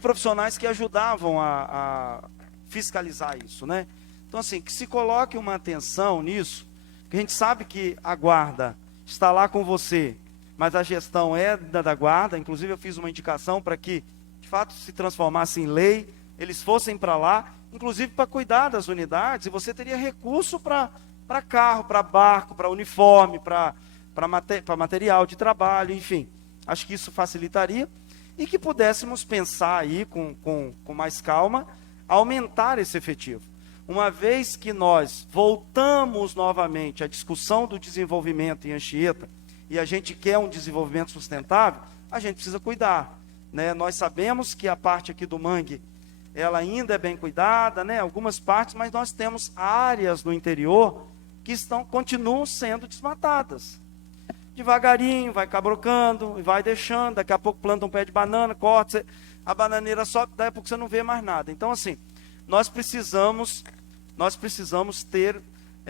profissionais que ajudavam a fiscalizar isso, né? Então, assim, que se coloque uma atenção nisso, que a gente sabe que a guarda está lá com você, mas a gestão é da guarda. Inclusive, eu fiz uma indicação para que, de fato, se transformasse em lei, eles fossem para lá, inclusive para cuidar das unidades, e você teria recurso para carro, para barco, para uniforme, para material de trabalho, enfim. Acho que isso facilitaria e que pudéssemos pensar aí com mais calma, aumentar esse efetivo. Uma vez que nós voltamos novamente à discussão do desenvolvimento em Anchieta, e a gente quer um desenvolvimento sustentável, a gente precisa cuidar, né? Nós sabemos que a parte aqui do mangue, ela ainda é bem cuidada, né? Algumas partes, mas nós temos áreas no interior que continuam sendo desmatadas. Devagarinho, vai cabrocando, vai deixando, daqui a pouco planta um pé de banana, corta, a bananeira sobe, daí a pouco você não vê mais nada. Então, assim, nós precisamos ter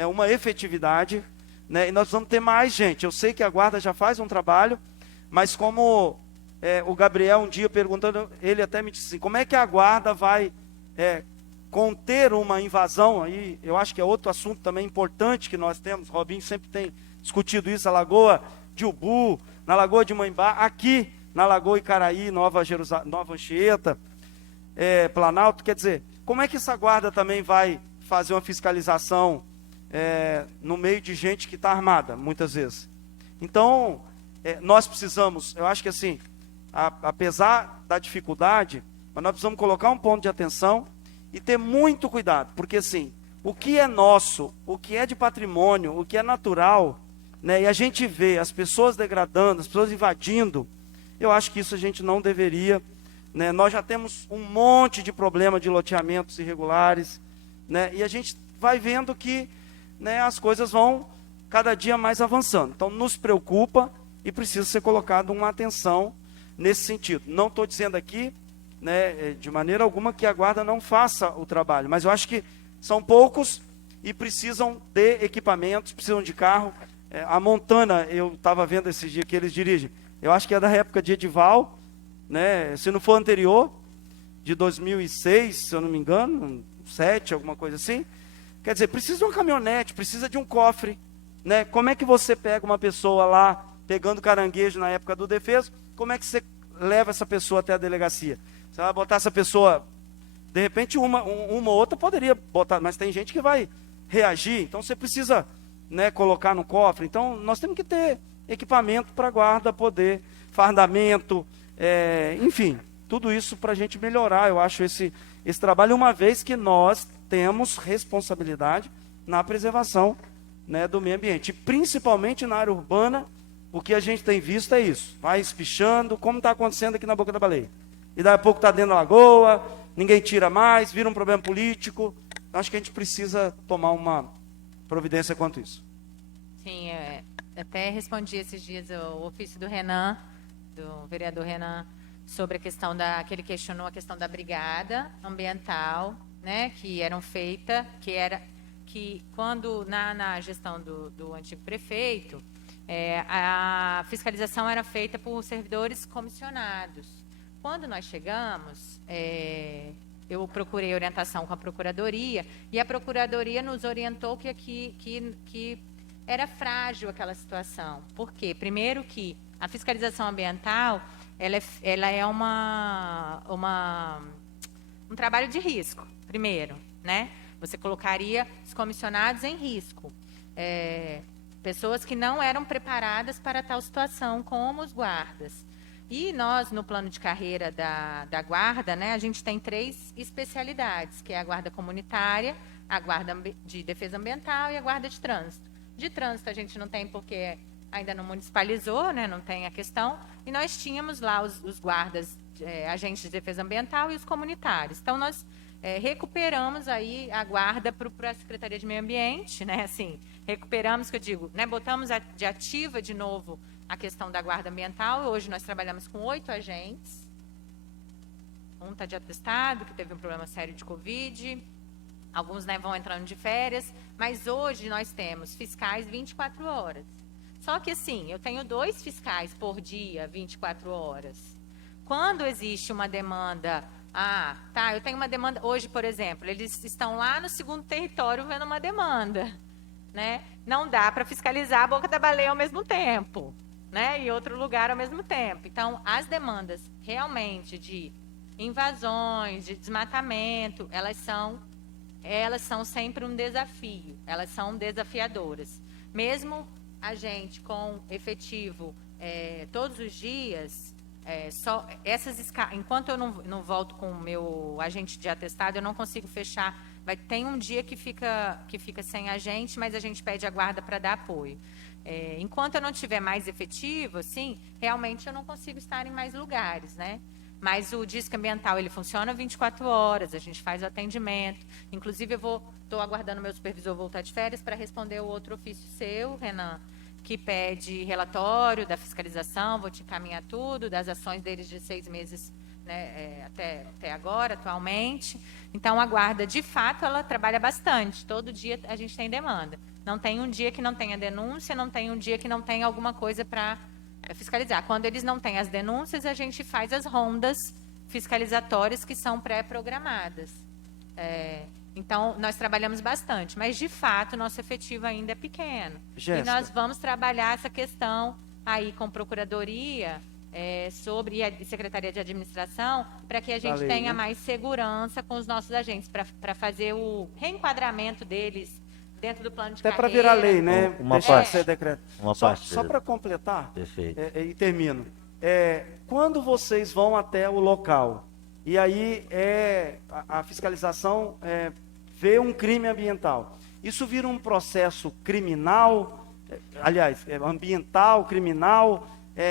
uma efetividade, né? E nós vamos ter mais gente. Eu sei que a guarda já faz um trabalho, mas como o Gabriel um dia perguntando, ele até me disse assim, como é que a guarda vai conter uma invasão? Aí eu acho que é outro assunto também importante que nós temos. Robinho sempre tem discutido isso, a Lagoa de Ubu, na Lagoa de Maimbá, aqui na Lagoa Icaraí, Nova Anchieta, Planalto. Quer dizer, como é que essa guarda também vai fazer uma fiscalização no meio de gente que está armada, muitas vezes? Então, nós precisamos, eu acho que assim, apesar da dificuldade, mas nós precisamos colocar um ponto de atenção e ter muito cuidado, porque assim, o que é nosso, o que é de patrimônio, o que é natural, né, e a gente vê as pessoas degradando, as pessoas invadindo, eu acho que isso a gente não deveria, né? Nós já temos um monte de problema de loteamentos irregulares, né, e a gente vai vendo que, né, as coisas vão cada dia mais avançando. Então, nos preocupa e precisa ser colocada uma atenção nesse sentido. Não estou dizendo aqui, né, de maneira alguma que a guarda não faça o trabalho, mas eu acho que são poucos e precisam de equipamentos, precisam de carro. A Montana, eu estava vendo esse dia que eles dirigem, eu acho que é da época de Edival, né, se não for anterior, de 2006, se eu não me engano, 2007, alguma coisa assim. Quer dizer, precisa de uma caminhonete, precisa de um cofre, né? Como é que você pega uma pessoa lá, pegando caranguejo na época do defeso, como é que você leva essa pessoa até a delegacia? Você vai botar essa pessoa, de repente uma ou outra poderia botar, mas tem gente que vai reagir, então você precisa, né, colocar no cofre. Então nós temos que ter equipamento para a guarda poder, fardamento, enfim, tudo isso para a gente melhorar, eu acho, esse trabalho, uma vez que nós temos responsabilidade na preservação, né, do meio ambiente, e principalmente na área urbana. O que a gente tem visto é isso, vai espichando, como está acontecendo aqui na Boca da Baleia, e daí a pouco está dentro da lagoa, ninguém tira mais, vira um problema político. Acho que a gente precisa tomar uma providência quanto isso. Sim, até respondi esses dias o ofício do Renan, do vereador Renan, sobre a questão que ele questionou a questão da brigada ambiental, né, que eram feitas, que quando na gestão do antigo prefeito, a fiscalização era feita por servidores comissionados. Quando nós chegamos, eu procurei orientação com a Procuradoria, e a Procuradoria nos orientou que era frágil aquela situação. Por quê? Primeiro que a fiscalização ambiental, ela é um trabalho de risco, primeiro, né? Você colocaria os comissionados em risco. Pessoas que não eram preparadas para tal situação, como os guardas. E nós, no plano de carreira da guarda, né, a gente tem 3 especialidades, que é a guarda comunitária, a guarda de defesa ambiental e a guarda de trânsito. De trânsito a gente não tem porque ainda não municipalizou, né, não tem a questão, e nós tínhamos lá os guardas, agentes de defesa ambiental e os comunitários. Então, nós recuperamos aí a guarda para a Secretaria de Meio Ambiente, né, assim, recuperamos, que eu digo, né, botamos de ativa de novo a questão da guarda ambiental. Hoje nós trabalhamos com 8 agentes. Um está de atestado, que teve um problema sério de Covid. Alguns, né, vão entrando de férias. Mas hoje nós temos fiscais 24 horas. Só que assim, eu tenho 2 fiscais por dia, 24 horas. Quando existe uma demanda... eu tenho uma demanda... Hoje, por exemplo, eles estão lá no 2º território vendo uma demanda, né? Não dá para fiscalizar a Boca da Baleia ao mesmo tempo, né, e outro lugar ao mesmo tempo. Então, as demandas realmente de invasões, de desmatamento, elas são sempre um desafio, elas são desafiadoras. Mesmo a gente com efetivo todos os dias, enquanto eu não volto com o meu agente de atestado, eu não consigo fechar. Tem um dia que fica sem agente, mas a gente pede a guarda para dar apoio. Enquanto eu não tiver mais efetivo, assim, realmente eu não consigo estar em mais lugares, né? Mas o Disque Ambiental, ele funciona 24 horas, a gente faz o atendimento. Inclusive, eu estou aguardando meu supervisor voltar de férias para responder o outro ofício seu, Renan, que pede relatório da fiscalização, vou te encaminhar tudo, das ações deles de 6 meses, né, até agora, atualmente. Então, a guarda, de fato, ela trabalha bastante. Todo dia a gente tem demanda. Não tem um dia que não tenha denúncia, não tem um dia que não tenha alguma coisa para fiscalizar. Quando eles não têm as denúncias, a gente faz as rondas fiscalizatórias que são pré-programadas. Então, nós trabalhamos bastante, mas, de fato, o nosso efetivo ainda é pequeno. Jéssica. E nós vamos trabalhar essa questão aí com Procuradoria, sobre a Secretaria de Administração, para que a gente tenha mais segurança com os nossos agentes, para fazer o reenquadramento deles dentro do plano de até carreira. para virar lei, né? Uma Deixar parte. de ser decreto. Uma Só parte. para completar, Perfeito. e termino. Quando vocês vão até o local, e aí a fiscalização vê um crime ambiental, isso vira um processo criminal, aliás, ambiental, criminal,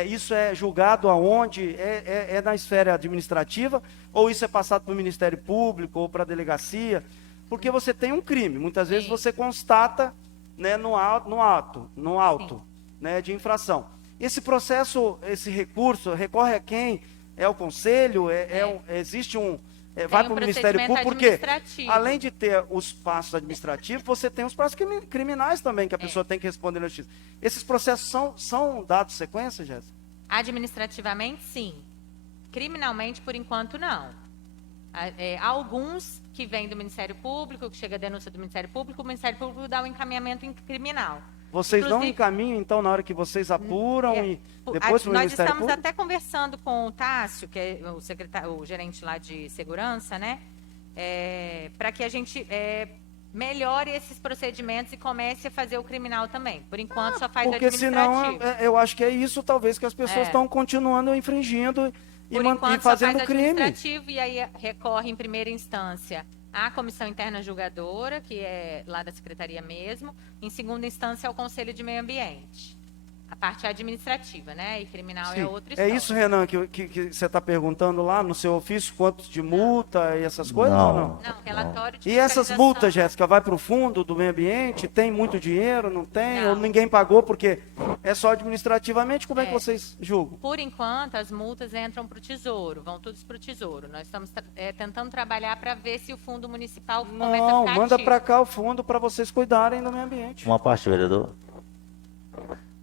isso é julgado aonde? É na esfera administrativa, ou isso é passado para o Ministério Público ou para a delegacia? Porque você tem um crime, muitas vezes Sim. você constata, né, no auto, Sim. né, de infração. Esse processo, esse recurso, recorre a quem? É o conselho? Existe vai para o Ministério Público? Porque, administrativo. além de ter os passos administrativos, você tem os passos criminais também, que a pessoa tem que responder na justiça. Esses processos são dados sequência, Jéssica? Administrativamente, sim. Criminalmente, por enquanto, não. Há alguns que vêm do Ministério Público, que chega a denúncia do Ministério Público, o Ministério Público dá um encaminhamento criminal. Vocês não Inclusive- encaminham, então, na hora que vocês apuram e depois para o Nós Ministério estamos Público? até conversando com o Tássio, que é o gerente lá de segurança, né? Para que a gente melhore esses procedimentos e comece a fazer o criminal também. Por enquanto, só faz Porque senão, administrativo. eu acho que é isso, talvez, que as pessoas estão continuando infringindo e Por enquanto, fazendo só faz crime. administrativo, e aí recorre em primeira instância à Comissão Interna Julgadora, que é lá da Secretaria mesmo, em segunda instância ao Conselho de Meio Ambiente. A parte administrativa, né? E criminal Sim. é outra É história. isso, Renan, que você está perguntando lá no seu ofício, quantos de multa e essas coisas ou não? Não, relatório de E essas fiscalização. multas, Jéssica, vai para o fundo do meio ambiente? Tem muito dinheiro? Não tem? Não. Ou ninguém pagou porque é só administrativamente? Como é que vocês julgam? Por enquanto, as multas entram para o Tesouro, vão todos para o Tesouro. Nós estamos tentando trabalhar para ver se o Fundo Municipal começa a Não, ficar manda ativo. para cá o fundo para vocês cuidarem do meio ambiente. Uma parte, vereador.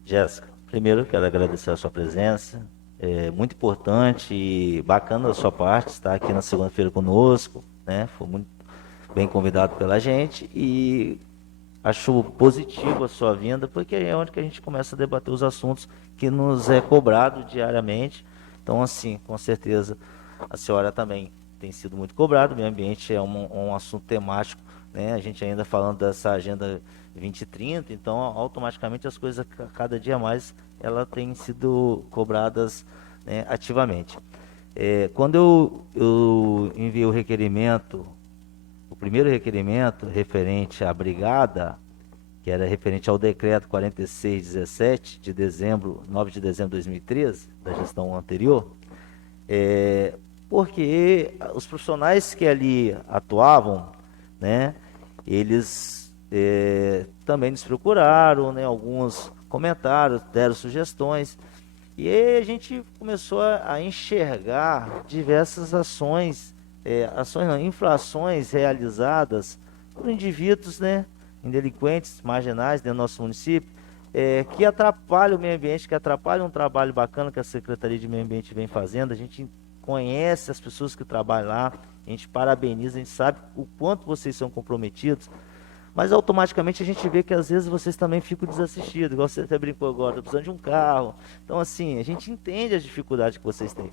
Jéssica, primeiro eu quero agradecer a sua presença. É muito importante e bacana da sua parte estar aqui na segunda-feira conosco, né? Foi muito bem convidado pela gente e acho positivo a sua vinda, porque é onde que a gente começa a debater os assuntos que nos é cobrado diariamente. Então, assim, com certeza a senhora também tem sido muito cobrada. O meio ambiente é um assunto temático, né? A gente ainda falando dessa agenda 2030, então automaticamente as coisas cada dia mais ela tem sido cobradas, né, ativamente. Quando eu enviei o requerimento, o primeiro requerimento referente à brigada, que era referente ao decreto 4617 de dezembro, 9 de dezembro de 2013, da gestão anterior, porque os profissionais que ali atuavam, né, eles também nos procuraram, né, alguns comentaram, deram sugestões, e aí a gente começou a enxergar diversas ações, infrações realizadas por indivíduos, né, delinquentes, marginais dentro do nosso município, que atrapalham o meio ambiente, que atrapalham um trabalho bacana que a Secretaria de Meio Ambiente vem fazendo. A gente conhece as pessoas que trabalham lá, a gente parabeniza, a gente sabe o quanto vocês são comprometidos, mas automaticamente a gente vê que às vezes vocês também ficam desassistidos, igual você até brincou agora, precisando de um carro. Então, assim, a gente entende as dificuldades que vocês têm.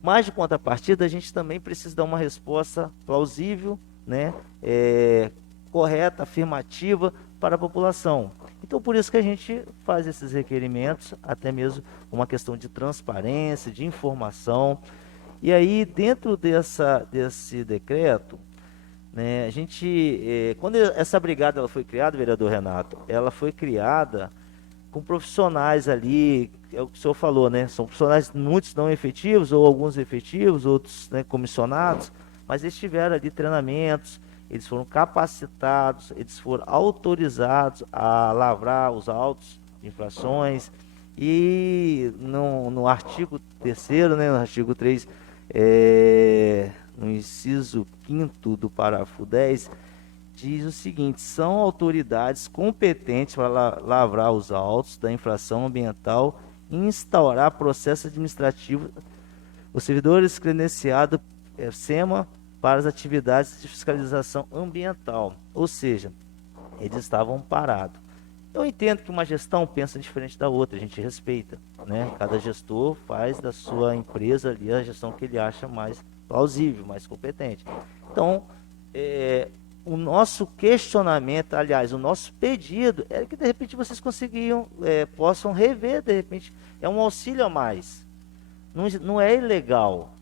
Mas, de contrapartida, a gente também precisa dar uma resposta plausível, né, correta, afirmativa para a população. Então, por isso que a gente faz esses requerimentos, até mesmo uma questão de transparência, de informação. E aí, dentro desse decreto, né, a gente, quando essa brigada ela foi criada, vereador Renato, ela foi criada com profissionais ali, é o que o senhor falou, né? São profissionais, muitos não efetivos, ou alguns efetivos, outros, né, comissionados, mas eles tiveram ali treinamentos, eles foram capacitados, eles foram autorizados a lavrar os autos de infrações, e no artigo 3º, né, no artigo 3, no inciso 5º do parágrafo 10, diz o seguinte: são autoridades competentes para lavrar os autos da infração ambiental e instaurar processo administrativo. Os servidores credenciados SEMA para as atividades de fiscalização ambiental, ou seja, eles estavam parados. Eu entendo que uma gestão pensa diferente da outra, a gente respeita, né? Cada gestor faz da sua empresa ali a gestão que ele acha mais plausível, mais competente. Então, o nosso questionamento, aliás, o nosso pedido é que de repente vocês possam rever, de repente, é um auxílio a mais. Não é ilegal.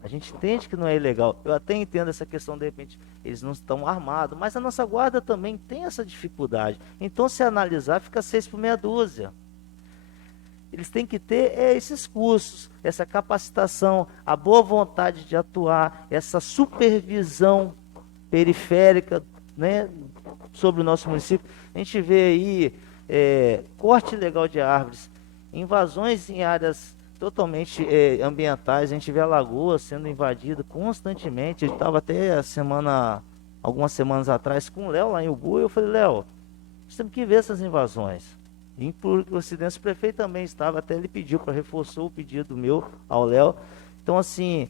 A gente entende que não é ilegal. Eu até entendo essa questão, de repente, eles não estão armados, mas a nossa guarda também tem essa dificuldade. Então, se analisar, fica 6 por meia dúzia. Eles têm que ter esses cursos, essa capacitação, a boa vontade de atuar, essa supervisão periférica, né, sobre o nosso município. A gente vê aí corte ilegal de árvores, invasões em áreas totalmente ambientais. A gente vê a lagoa sendo invadida constantemente. Eu estava até algumas semanas atrás com o Léo lá em Ubu, e eu falei: Léo, nós temos que ver essas invasões. E por coincidência o prefeito também estava, até ele pediu, reforçou o pedido meu ao Léo. Então, assim,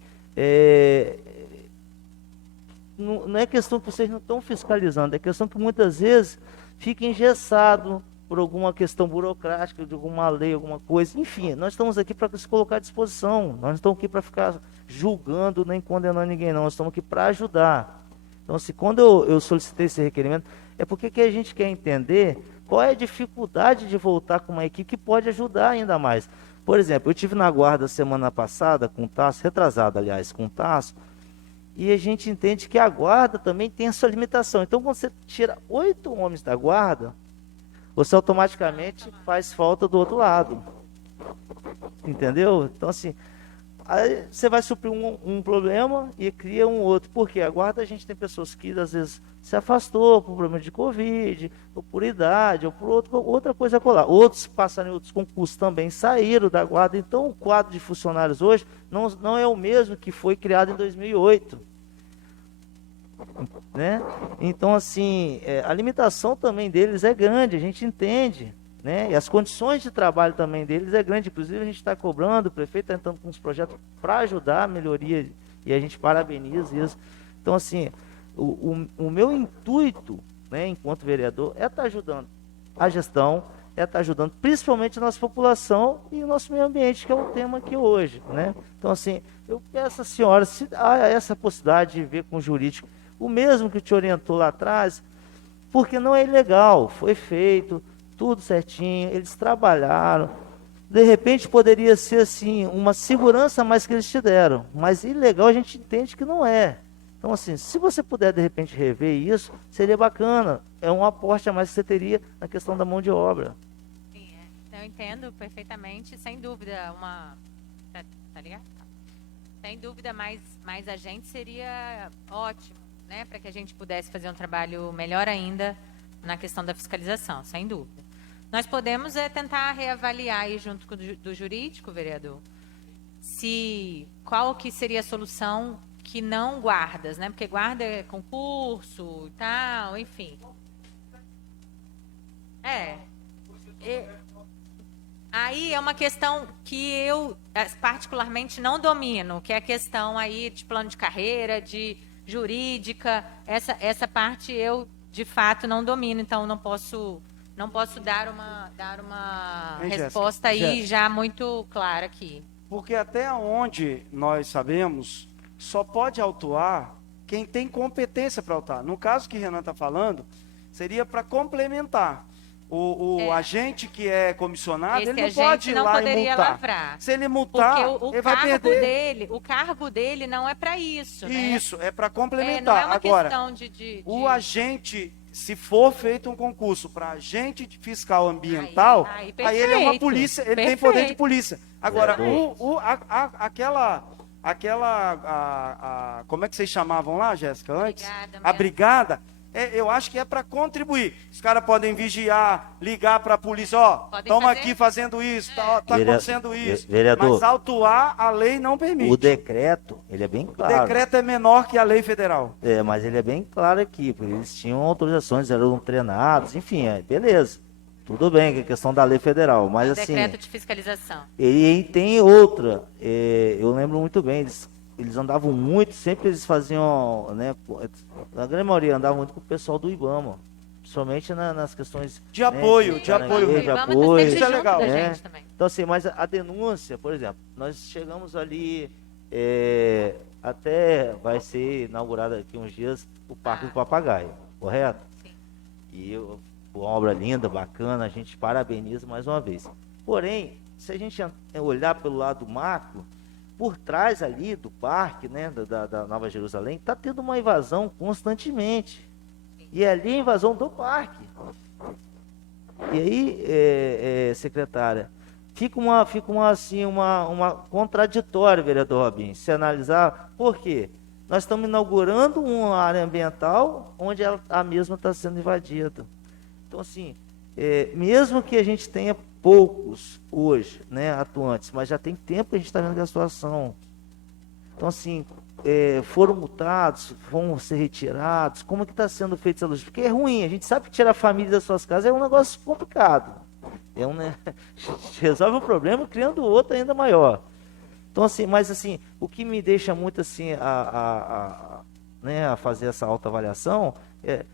não é questão que vocês não estão fiscalizando, é questão que muitas vezes fica engessado por alguma questão burocrática, de alguma lei, alguma coisa. Enfim, nós estamos aqui para se colocar à disposição. Nós não estamos aqui para ficar julgando nem condenando ninguém, não. Nós estamos aqui para ajudar. Então, assim, quando eu solicitei esse requerimento, é porque que a gente quer entender qual é a dificuldade de voltar com uma equipe que pode ajudar ainda mais. Por exemplo, eu estive na guarda semana passada com o Tasso, retrasado, aliás, com o Tasso, e a gente entende que a guarda também tem a sua limitação. Então, quando você tira 8 homens da guarda, você automaticamente faz falta do outro lado. Entendeu? Então, assim, aí você vai suprir um problema e cria um outro. Por quê? A guarda, a gente tem pessoas que, às vezes, se afastou por problema de Covid, ou por idade, ou por outra coisa colar. Outros passaram em outros concursos também, saíram da guarda. Então, o quadro de funcionários hoje não é o mesmo que foi criado em 2008. Né? Então, assim, a limitação também deles é grande, a gente entende. Né? E as condições de trabalho também deles é grande. Inclusive, a gente está cobrando, o prefeito está entrando com uns projetos para ajudar a melhoria, e a gente parabeniza isso. Então, assim, o meu intuito, né, enquanto vereador, é estar ajudando a gestão, é estar ajudando principalmente a nossa população e o nosso meio ambiente, que é o tema aqui hoje. Né? Então, assim, eu peço à senhora, se há essa possibilidade de ver com o jurídico, o mesmo que te orientou lá atrás, porque não é ilegal, foi feito tudo certinho, eles trabalharam. De repente poderia ser assim, uma segurança a mais que eles te deram, mas ilegal a gente entende que não é. Então, assim, se você puder de repente rever isso, seria bacana. É um aporte a mais que você teria na questão da mão de obra. Sim, eu entendo perfeitamente, sem dúvida, tá ligado? Sem dúvida, mais agente seria ótimo, né, para que a gente pudesse fazer um trabalho melhor ainda na questão da fiscalização, sem dúvida. Nós podemos tentar reavaliar aí junto com do jurídico, vereador, qual que seria a solução que não guardas, né? Porque guarda é concurso e tal, enfim. Aí é uma questão que eu particularmente não domino, que é a questão aí de plano de carreira, de jurídica, essa parte eu de fato não domino, então não posso dar uma resposta aí Jéssica, já muito clara aqui. Porque até onde nós sabemos, só pode autuar quem tem competência para autuar. No caso que Renan está falando, seria para complementar. O agente que é comissionado, Esse ele não agente pode ir não lá e poderia multar. lavrar. Se ele multar, Porque ele vai perder. o cargo dele não é para isso, né? Isso, é para complementar. Não é uma Agora, questão de... o agente, se for feito um concurso para agente fiscal ambiental, Aí aí ele é uma perfeito, polícia, ele tem perfeito. poder de polícia. Agora, Vereador. como é que vocês chamavam lá, Jéssica, antes? Brigada A mesmo. brigada, eu acho que é para contribuir. Os caras podem vigiar, ligar para a polícia, Podem estamos fazer? aqui fazendo isso, tá acontecendo isso. Vereador, Mas autuar, a lei não permite. o decreto, ele é bem O claro. decreto é menor que a lei federal. Mas ele é bem claro aqui, porque eles tinham autorizações, eram treinados, enfim, beleza. Tudo bem, que é questão da lei federal, mas assim, Decreto de fiscalização. ele tem outra, eu lembro muito bem, eles andavam muito, sempre eles faziam, né, a grande maioria andava muito com o pessoal do IBAMA, principalmente nas questões De apoio, né, de apoio. de O Ibama tá apoio. sempre Isso é junto legal. da É. gente também. Então, assim, mas a denúncia, por exemplo, nós chegamos ali, até vai ser inaugurado aqui uns dias o Parque do Papagaio, correto? Sim. E uma obra linda, bacana, a gente parabeniza mais uma vez. Porém, se a gente olhar pelo lado macro, por trás ali do parque, né, da Nova Jerusalém, está tendo uma invasão constantemente. E ali é a invasão do parque. E aí, secretária, fica uma contraditória, vereador Robinho, se analisar, por quê? Nós estamos inaugurando uma área ambiental onde a mesma está sendo invadida. Então, assim, mesmo que a gente tenha poucos hoje, né, atuantes, mas já tem tempo que a gente está vendo que a situação. Então, assim, foram multados, vão ser retirados, como que está sendo feito essa luz? Porque é ruim, a gente sabe que tirar a família das suas casas é um negócio complicado. Né, resolve um problema criando outro ainda maior. Então, assim, mas assim, o que me deixa muito assim né, a fazer essa autoavaliação é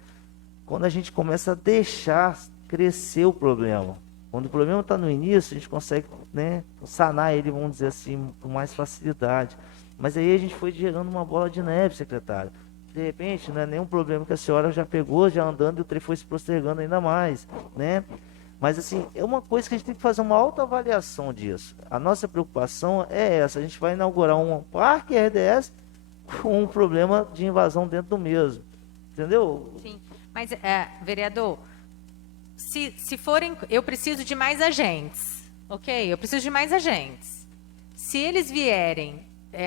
quando a gente começa a deixar crescer o problema. Quando o problema está no início, a gente consegue, né, sanar ele, vamos dizer assim, com mais facilidade. Mas aí a gente foi gerando uma bola de neve, secretário. De repente, não é nenhum problema que a senhora já pegou, já andando, e o trem foi se postergando ainda mais, né? Mas, assim, é uma coisa que a gente tem que fazer uma autoavaliação disso. A nossa preocupação é essa. A gente vai inaugurar um parque RDS com um problema de invasão dentro do mesmo. Entendeu? Sim. Mas, vereador, se forem, eu preciso de mais agentes, ok? Eu preciso de mais agentes. Se eles vierem,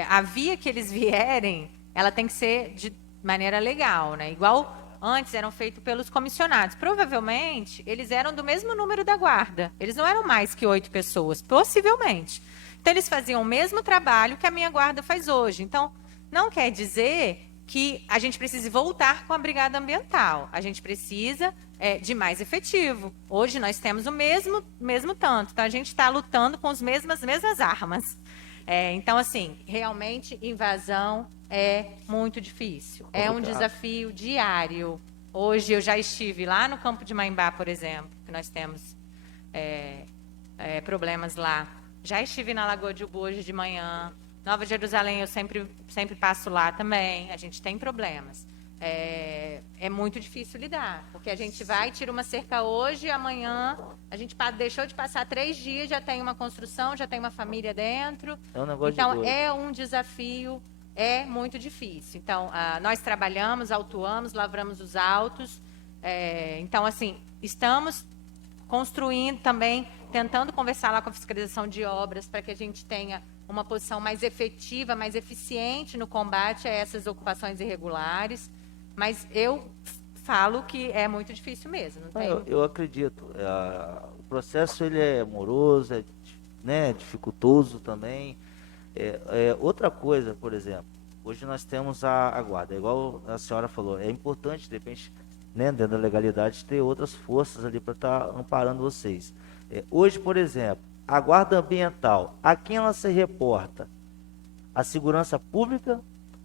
a via que eles vierem, ela tem que ser de maneira legal, né? Igual antes eram feitos pelos comissionados. Provavelmente, eles eram do mesmo número da guarda. Eles não eram mais que 8 pessoas, possivelmente. Então, eles faziam o mesmo trabalho que a minha guarda faz hoje. Então, não quer dizer que a gente precise voltar com a brigada ambiental. A gente precisa de mais efetivo. Hoje nós temos o mesmo tanto. Então, a gente está lutando com as mesmas armas. Então, assim, realmente, invasão é muito difícil. É um desafio diário. Hoje, eu já estive lá no Campo de Maimbá, por exemplo, que nós temos problemas lá. Já estive na Lagoa de Ubu hoje de manhã. Nova Jerusalém, eu sempre passo lá também. A gente tem problemas. É muito difícil lidar, porque a gente vai, tira uma cerca hoje, amanhã a gente deixou de passar 3 dias, já tem uma construção, já tem uma família dentro. É um negócio de Então, doido. é um desafio, é muito difícil. Então, nós trabalhamos, autuamos, lavramos os autos. Então, assim, estamos construindo também, tentando conversar lá com a fiscalização de obras para que a gente tenha uma posição mais efetiva, mais eficiente no combate a essas ocupações irregulares. Mas eu falo que é muito difícil mesmo. Não tem... Eu acredito. O processo ele é moroso, né, dificultoso também. Outra coisa, por exemplo, hoje nós temos a guarda, igual a senhora falou, é importante, de repente, né, dentro da legalidade, ter outras forças ali para estar amparando vocês. Hoje, por exemplo, a guarda ambiental, a quem ela se reporta? A segurança pública,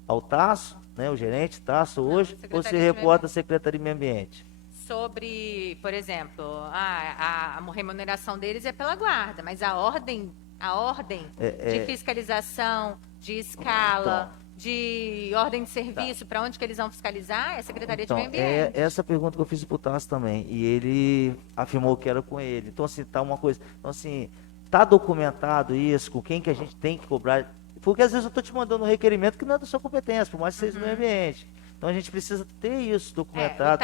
ao Tasso, né, o gerente Tasso hoje, ou se reporta à Secretaria de Meio Ambiente? Sobre, por exemplo, a remuneração deles é pela guarda, mas a ordem de fiscalização, de escala, de ordem de serviço, para onde que eles vão fiscalizar, é a Secretaria de Meio Ambiente. Essa pergunta que eu fiz pro Tasso também, e ele afirmou que era com ele. Então, assim, tá uma coisa... Então, assim, tá documentado isso, com quem que a gente tem que cobrar... Porque às vezes eu estou te mandando um requerimento que não é da sua competência, por mais que seja do meio ambiente. Então a gente precisa ter isso documentado.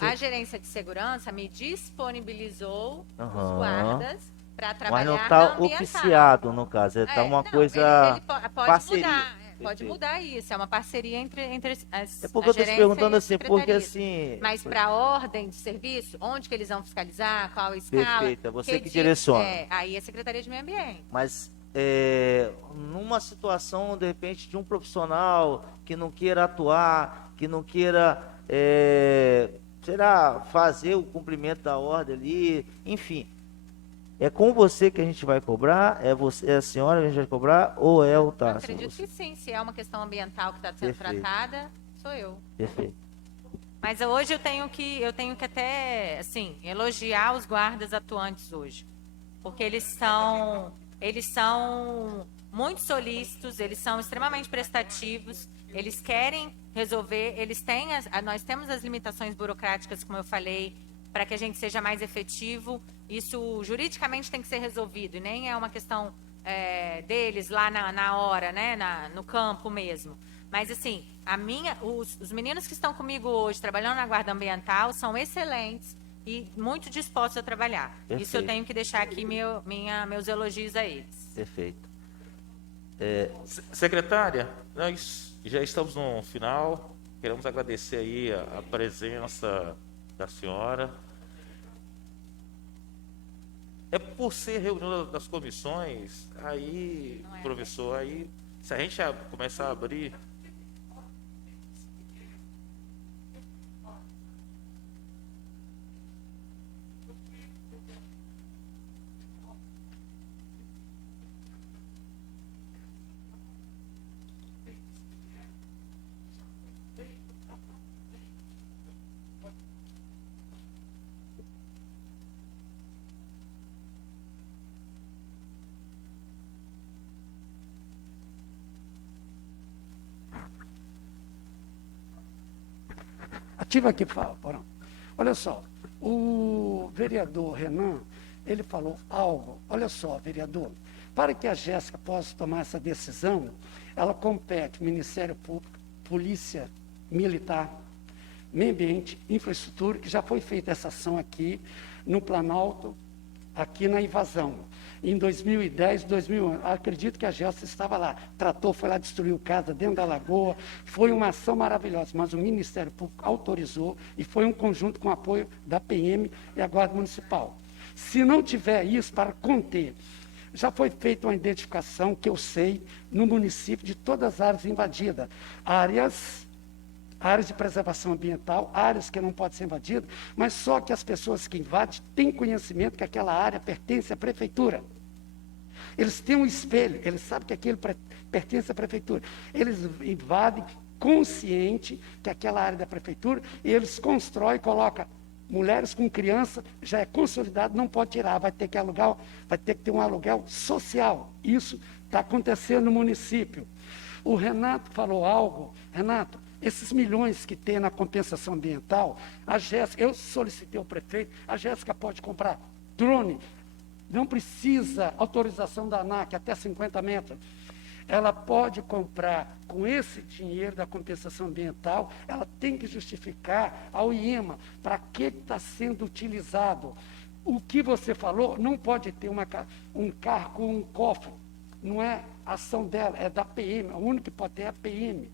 A gerência de segurança me disponibilizou os guardas para trabalhar. Mas não está oficiado, no caso. Está uma coisa. Ele pode parceria. mudar. Pode mudar isso. É uma parceria entre as. É porque eu estou te perguntando assim, porque assim. Mas para a ordem de serviço, onde que eles vão fiscalizar, qual a escala. Perfeito, é você que direciona. Aí é a Secretaria de Meio Ambiente. Mas numa situação, de repente, de um profissional que não queira atuar, que não queira, fazer o cumprimento da ordem ali, enfim, é com você que a gente vai cobrar? É a senhora que a gente vai cobrar ou é o Tasso? Acredito que sim, se é uma questão ambiental que está sendo tratada, sou eu. Perfeito. Mas hoje eu tenho que até, assim, elogiar os guardas atuantes hoje, porque eles são muito solícitos, eles são extremamente prestativos, eles querem resolver, nós temos as limitações burocráticas, como eu falei, para que a gente seja mais efetivo. Isso juridicamente tem que ser resolvido, e nem é uma questão deles lá na hora, né, no campo mesmo. Mas assim, os meninos que estão comigo hoje, trabalhando na guarda ambiental, são excelentes e muito dispostos a trabalhar. Perfeito. Isso eu tenho que deixar aqui meus elogios a eles. Perfeito. Secretária, nós já estamos no final. Queremos agradecer aí a presença da senhora. Por ser reunião das comissões, aí, professor, aí, se a gente já começar a abrir... Ativa aqui, Porão. Olha só, o vereador Renan, ele falou algo. Olha só, vereador, para que a Jéssica possa tomar essa decisão, ela compete Ministério Público, Polícia Militar, Meio Ambiente, Infraestrutura, que já foi feita essa ação aqui no Planalto, aqui na invasão. Em 2010, 2011, acredito que a Gelsa estava lá, tratou, foi lá, destruiu casa dentro da lagoa, foi uma ação maravilhosa, mas o Ministério Público autorizou e foi um conjunto com apoio da PM e a Guarda Municipal. Se não tiver isso para conter, já foi feita uma identificação, que eu sei, no município de todas as áreas invadidas, áreas de preservação ambiental, áreas que não podem ser invadidas, mas só que as pessoas que invadem têm conhecimento que aquela área pertence à prefeitura. Eles têm um espelho, eles sabem que aquilo pertence à prefeitura. Eles invadem consciente que aquela área é da prefeitura, e eles constroem, colocam mulheres com criança, já é consolidado, não pode tirar, vai ter que alugar, vai ter que ter um aluguel social. Isso está acontecendo no município. O Renato falou algo, Renato, esses milhões que tem na compensação ambiental, a Jéssica, eu solicitei ao prefeito, a Jéssica pode comprar drone, não precisa autorização da ANAC, até 50 metros. Ela pode comprar com esse dinheiro da compensação ambiental, ela tem que justificar ao IEMA para que está sendo utilizado. O que você falou, não pode ter um carro com um cofre, não é ação dela, é da PM, o único que pode ter é a PM.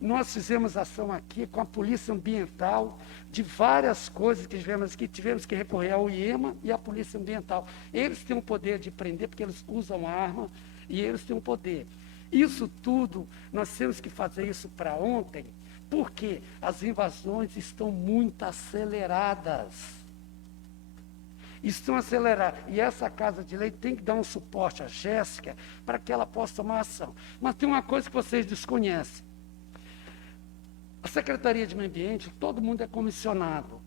Nós fizemos ação aqui com a Polícia Ambiental, de várias coisas que tivemos que recorrer ao IEMA e à Polícia Ambiental. Eles têm o poder de prender, porque eles usam arma, e eles têm o poder. Isso tudo, nós temos que fazer isso para ontem, porque as invasões estão muito aceleradas. Estão aceleradas. E essa Casa de Lei tem que dar um suporte à Jéssica para que ela possa tomar ação. Mas tem uma coisa que vocês desconhecem. A Secretaria de Meio Ambiente, todo mundo é comissionado.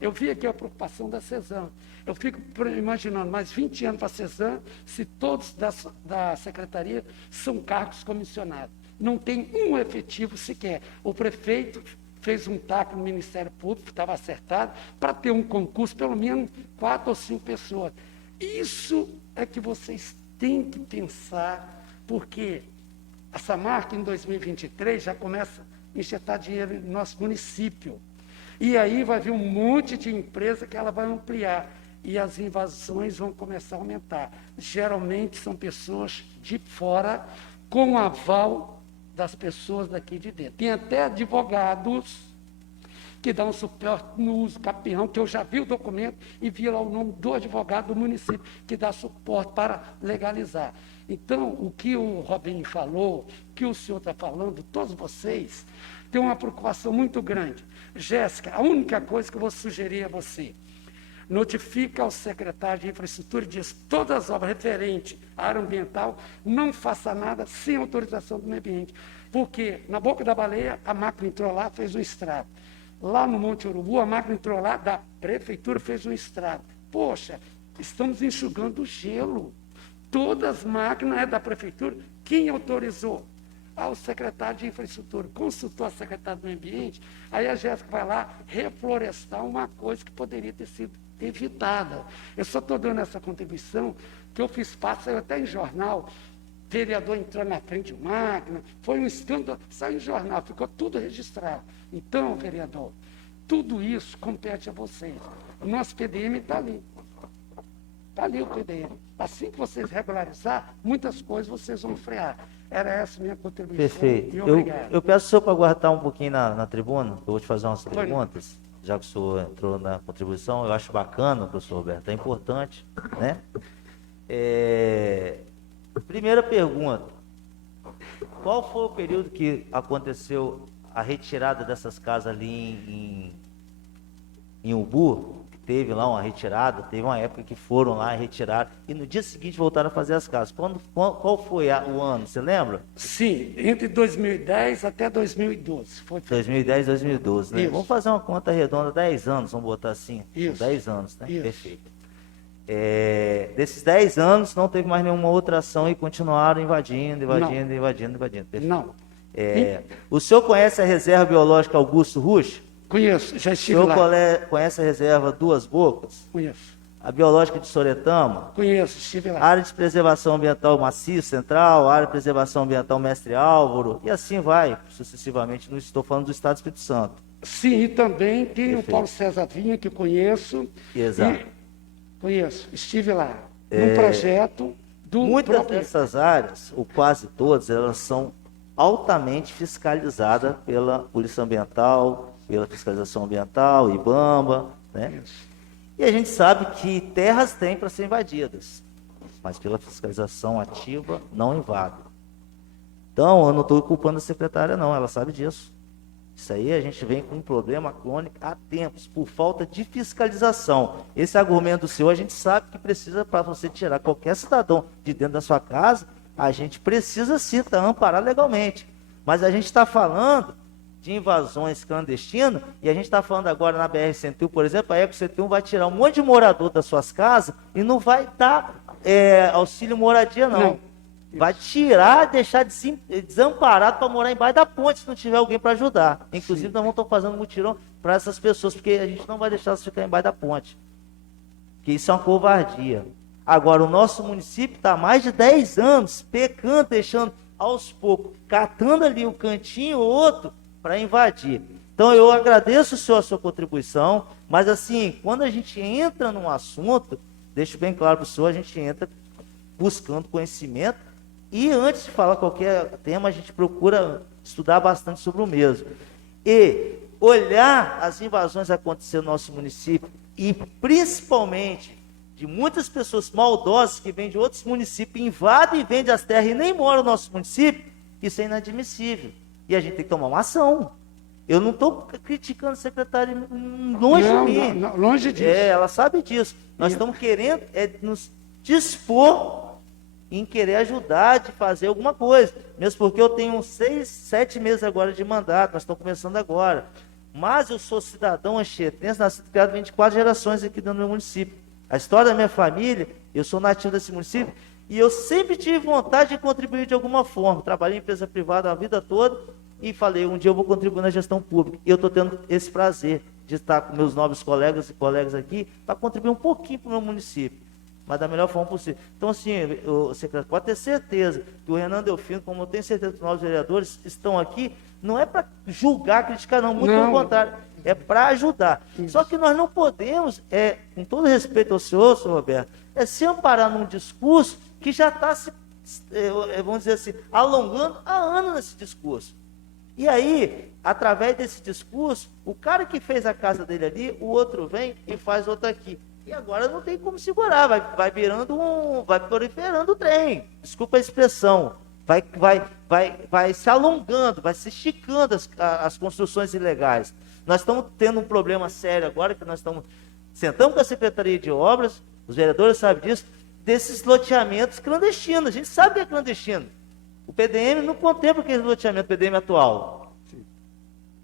Eu vi aqui a preocupação da CESAM. Eu fico imaginando mais 20 anos para a CESAM, se todos da Secretaria são cargos comissionados. Não tem um efetivo sequer. O prefeito fez um TAC no Ministério Público, estava acertado, para ter um concurso, pelo menos 4 ou 5 pessoas. Isso é que vocês têm que pensar, porque essa marca em 2023 já começa injetar dinheiro no nosso município. E aí vai vir um monte de empresa que ela vai ampliar. E as invasões vão começar a aumentar. Geralmente são pessoas de fora, com aval das pessoas daqui de dentro. Tem até advogados que dão suporte no uso capião, que eu já vi o documento e vi lá o nome do advogado do município, que dá suporte para legalizar. Então, o que o Robinho falou, o que o senhor está falando, todos vocês, têm uma preocupação muito grande. Jéssica, a única coisa que eu vou sugerir a você, notifica ao secretário de Infraestrutura e diz, todas as obras referentes à área ambiental, não faça nada sem autorização do meio ambiente. Porque na Boca da Baleia, a máquina entrou lá, fez um estrago. Lá no Monte Urubu, a máquina entrou lá, da prefeitura fez um estrago. Poxa, estamos enxugando o gelo. Todas as máquinas é da prefeitura. Quem autorizou? O secretário de Infraestrutura. Consultou a secretária do Meio Ambiente, aí a Jéssica vai lá reflorestar uma coisa que poderia ter sido evitada. Eu só estou dando essa contribuição, que eu fiz parte, saiu até em jornal, vereador entrou na frente de máquina, foi um escândalo, saiu em jornal, ficou tudo registrado. Então, vereador, tudo isso compete a vocês. O nosso PDM está ali. Está ali o PDM. Assim que vocês regularizar, muitas coisas vocês vão frear. Era essa a minha contribuição. Perfeito. E obrigado. Eu peço ao senhor para aguardar um pouquinho na tribuna, eu vou te fazer umas perguntas, já que o senhor entrou na contribuição. Eu acho bacana, professor Roberto, é importante, né? Primeira pergunta. Qual foi o período que aconteceu a retirada dessas casas ali em Umbu? Teve lá uma retirada, teve uma época que foram lá e retiraram, e no dia seguinte voltaram a fazer as casas. Qual foi o ano, você lembra? Sim, entre 2010 até 2012. Foi 2010 e 2012, né? Isso. Vamos fazer uma conta redonda, 10 anos, vamos botar assim? Isso. 10 anos, né? Isso. Perfeito. Desses 10 anos, não teve mais nenhuma outra ação e continuaram invadindo. Perfeito. Não. O senhor conhece a reserva biológica Augusto Rusch? Conheço, já O estive senhor lá. conhece a reserva Duas Bocas? Conheço. A biológica de Soretama? Conheço, estive lá. Área de preservação ambiental Macio Central, área de preservação ambiental Mestre Álvaro, e assim vai, sucessivamente. Não estou falando do Estado do Espírito Santo. Sim, e também tem o Perfeito. Paulo César Vinha, que eu conheço. Exato. E conheço, estive lá, num projeto do Muitas próprio... dessas áreas, ou quase todas, elas são altamente fiscalizadas pela Polícia Ambiental, pela Fiscalização Ambiental, IBAMA, né? E a gente sabe que terras têm para ser invadidas, mas pela fiscalização ativa não invadem. Então, eu não estou culpando a secretária, não, ela sabe disso. Isso aí a gente vem com um problema crônico há tempos, por falta de fiscalização. Esse argumento seu, a gente sabe que precisa, para você tirar qualquer cidadão de dentro da sua casa, a gente precisa sim estar amparado legalmente. Mas a gente está falando de invasões clandestinas, e a gente está falando agora na BR-101, por exemplo, a Eco-101 vai tirar um monte de morador das suas casas e não vai dar auxílio moradia, não. Vai tirar, deixar desamparado para morar embaixo da ponte se não tiver alguém para ajudar. Inclusive, nós vamos estar fazendo mutirão para essas pessoas, porque a gente não vai deixar elas ficarem embaixo da ponte. Porque isso é uma covardia. Agora, o nosso município está há mais de 10 anos pecando, deixando aos poucos, catando ali um cantinho ou outro para invadir. Então, eu agradeço, senhor, a sua contribuição, mas assim, quando a gente entra num assunto, deixo bem claro para o senhor, a gente entra buscando conhecimento. E antes de falar qualquer tema, a gente procura estudar bastante sobre o mesmo. E olhar as invasões acontecer no nosso município, e principalmente de muitas pessoas maldosas que vêm de outros municípios, invadem e vendem as terras e nem moram no nosso município, isso é inadmissível. E a gente tem que tomar uma ação. Eu não estou criticando a secretária longe de mim. Não, longe disso. Ela sabe disso. Nós estamos querendo nos dispor em querer ajudar, de fazer alguma coisa. Mesmo porque eu tenho 6, 7 meses agora de mandato, nós estamos começando agora. Mas eu sou cidadão anchieta, nascido e criado 24 gerações aqui dentro do meu município. A história da minha família, eu sou nativo desse município, e eu sempre tive vontade de contribuir de alguma forma. Trabalhei em empresa privada a vida toda, e falei, um dia eu vou contribuir na gestão pública. E eu estou tendo esse prazer de estar com meus nobres colegas e colegas aqui, para contribuir um pouquinho para o meu município, mas da melhor forma possível. Então, assim, o secretário pode ter certeza que o Renan Delfino, como eu tenho certeza que os nossos vereadores estão aqui, não é para julgar, criticar, não, muito pelo contrário, é para ajudar. Só que nós não podemos, com todo respeito ao senhor Roberto, se amparar num discurso que já está se, vamos dizer assim, alongando há anos nesse discurso. E aí, através desse discurso, o cara que fez a casa dele ali, o outro vem e faz outra aqui. E agora não tem como segurar, vai proliferando o trem. Desculpa a expressão. Vai se alongando, vai se esticando as construções ilegais. Nós estamos tendo um problema sério agora, que nós sentamos com a Secretaria de Obras, os vereadores sabem disso, desses loteamentos clandestinos. A gente sabe que é clandestino. O PDM não contempla aquele loteamento PDM atual.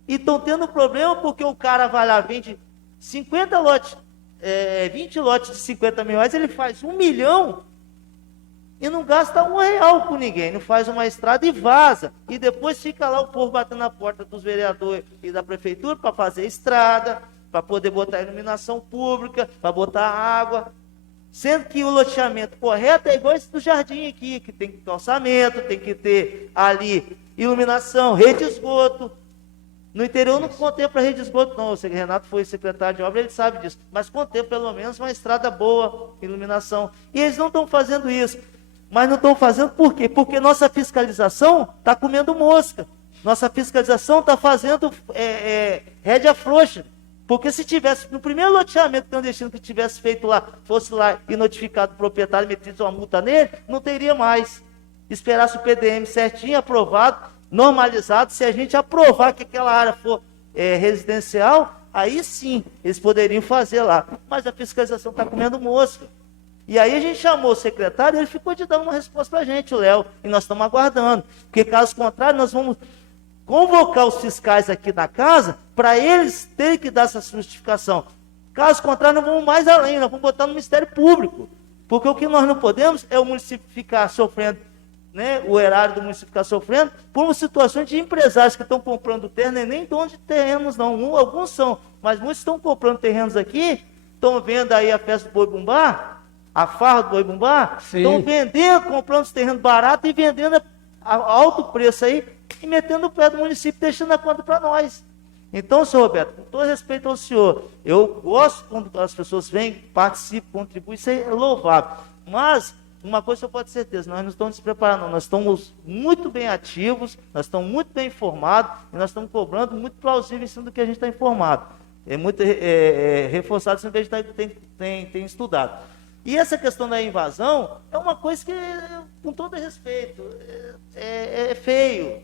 E estão tendo problema porque o cara vai lá, vende 50 lotes, 20 lotes de 50 mil reais, ele faz 1 milhão e não gasta R$1 com ninguém, não faz uma estrada e vaza. E depois fica lá o povo batendo na porta dos vereadores e da prefeitura para fazer estrada, para poder botar iluminação pública, para botar água. Sendo que o loteamento correto é igual esse do jardim aqui, que tem que ter orçamento, tem que ter ali iluminação, rede de esgoto. No interior não contempla rede de esgoto, não. O Renato foi secretário de obra, ele sabe disso. Mas contempla pelo menos uma estrada boa, iluminação. E eles não estão fazendo isso. Mas não estão fazendo por quê? Porque nossa fiscalização está comendo mosca. Nossa fiscalização está fazendo rédea frouxa. Porque se tivesse, no primeiro loteamento clandestino que tivesse feito lá, fosse lá e notificado o proprietário, metido uma multa nele, não teria mais. Esperasse o PDM certinho, aprovado, normalizado. Se a gente aprovar que aquela área for residencial, aí sim, eles poderiam fazer lá. Mas a fiscalização está comendo mosca. E aí a gente chamou o secretário e ele ficou de dar uma resposta para a gente, o Léo, e nós estamos aguardando. Porque caso contrário, nós vamos convocar os fiscais aqui na casa para eles terem que dar essa justificação. Caso contrário, nós vamos mais além, nós vamos botar no Ministério Público. Porque o que nós não podemos é o município ficar sofrendo, né, o erário do município ficar sofrendo por situações de empresários que estão comprando terreno, nem dono de terrenos não, alguns são, mas muitos estão comprando terrenos aqui, estão vendo aí a festa do Boi Bumbá, a farra do Boi Bumbá, estão vendendo, comprando os terrenos baratos e vendendo a alto preço aí, e metendo o pé do município, deixando a conta para nós. Então, senhor Roberto, com todo respeito ao senhor, eu gosto quando as pessoas vêm, participam, contribuem, isso é louvável. Mas, uma coisa eu posso ter certeza, nós não estamos despreparados, não. Nós estamos muito bem ativos, nós estamos muito bem informados, e nós estamos cobrando muito plausível em cima do que a gente está informado. É muito reforçado em cima do que a gente tem estudado. E essa questão da invasão é uma coisa que, com todo respeito, é feio,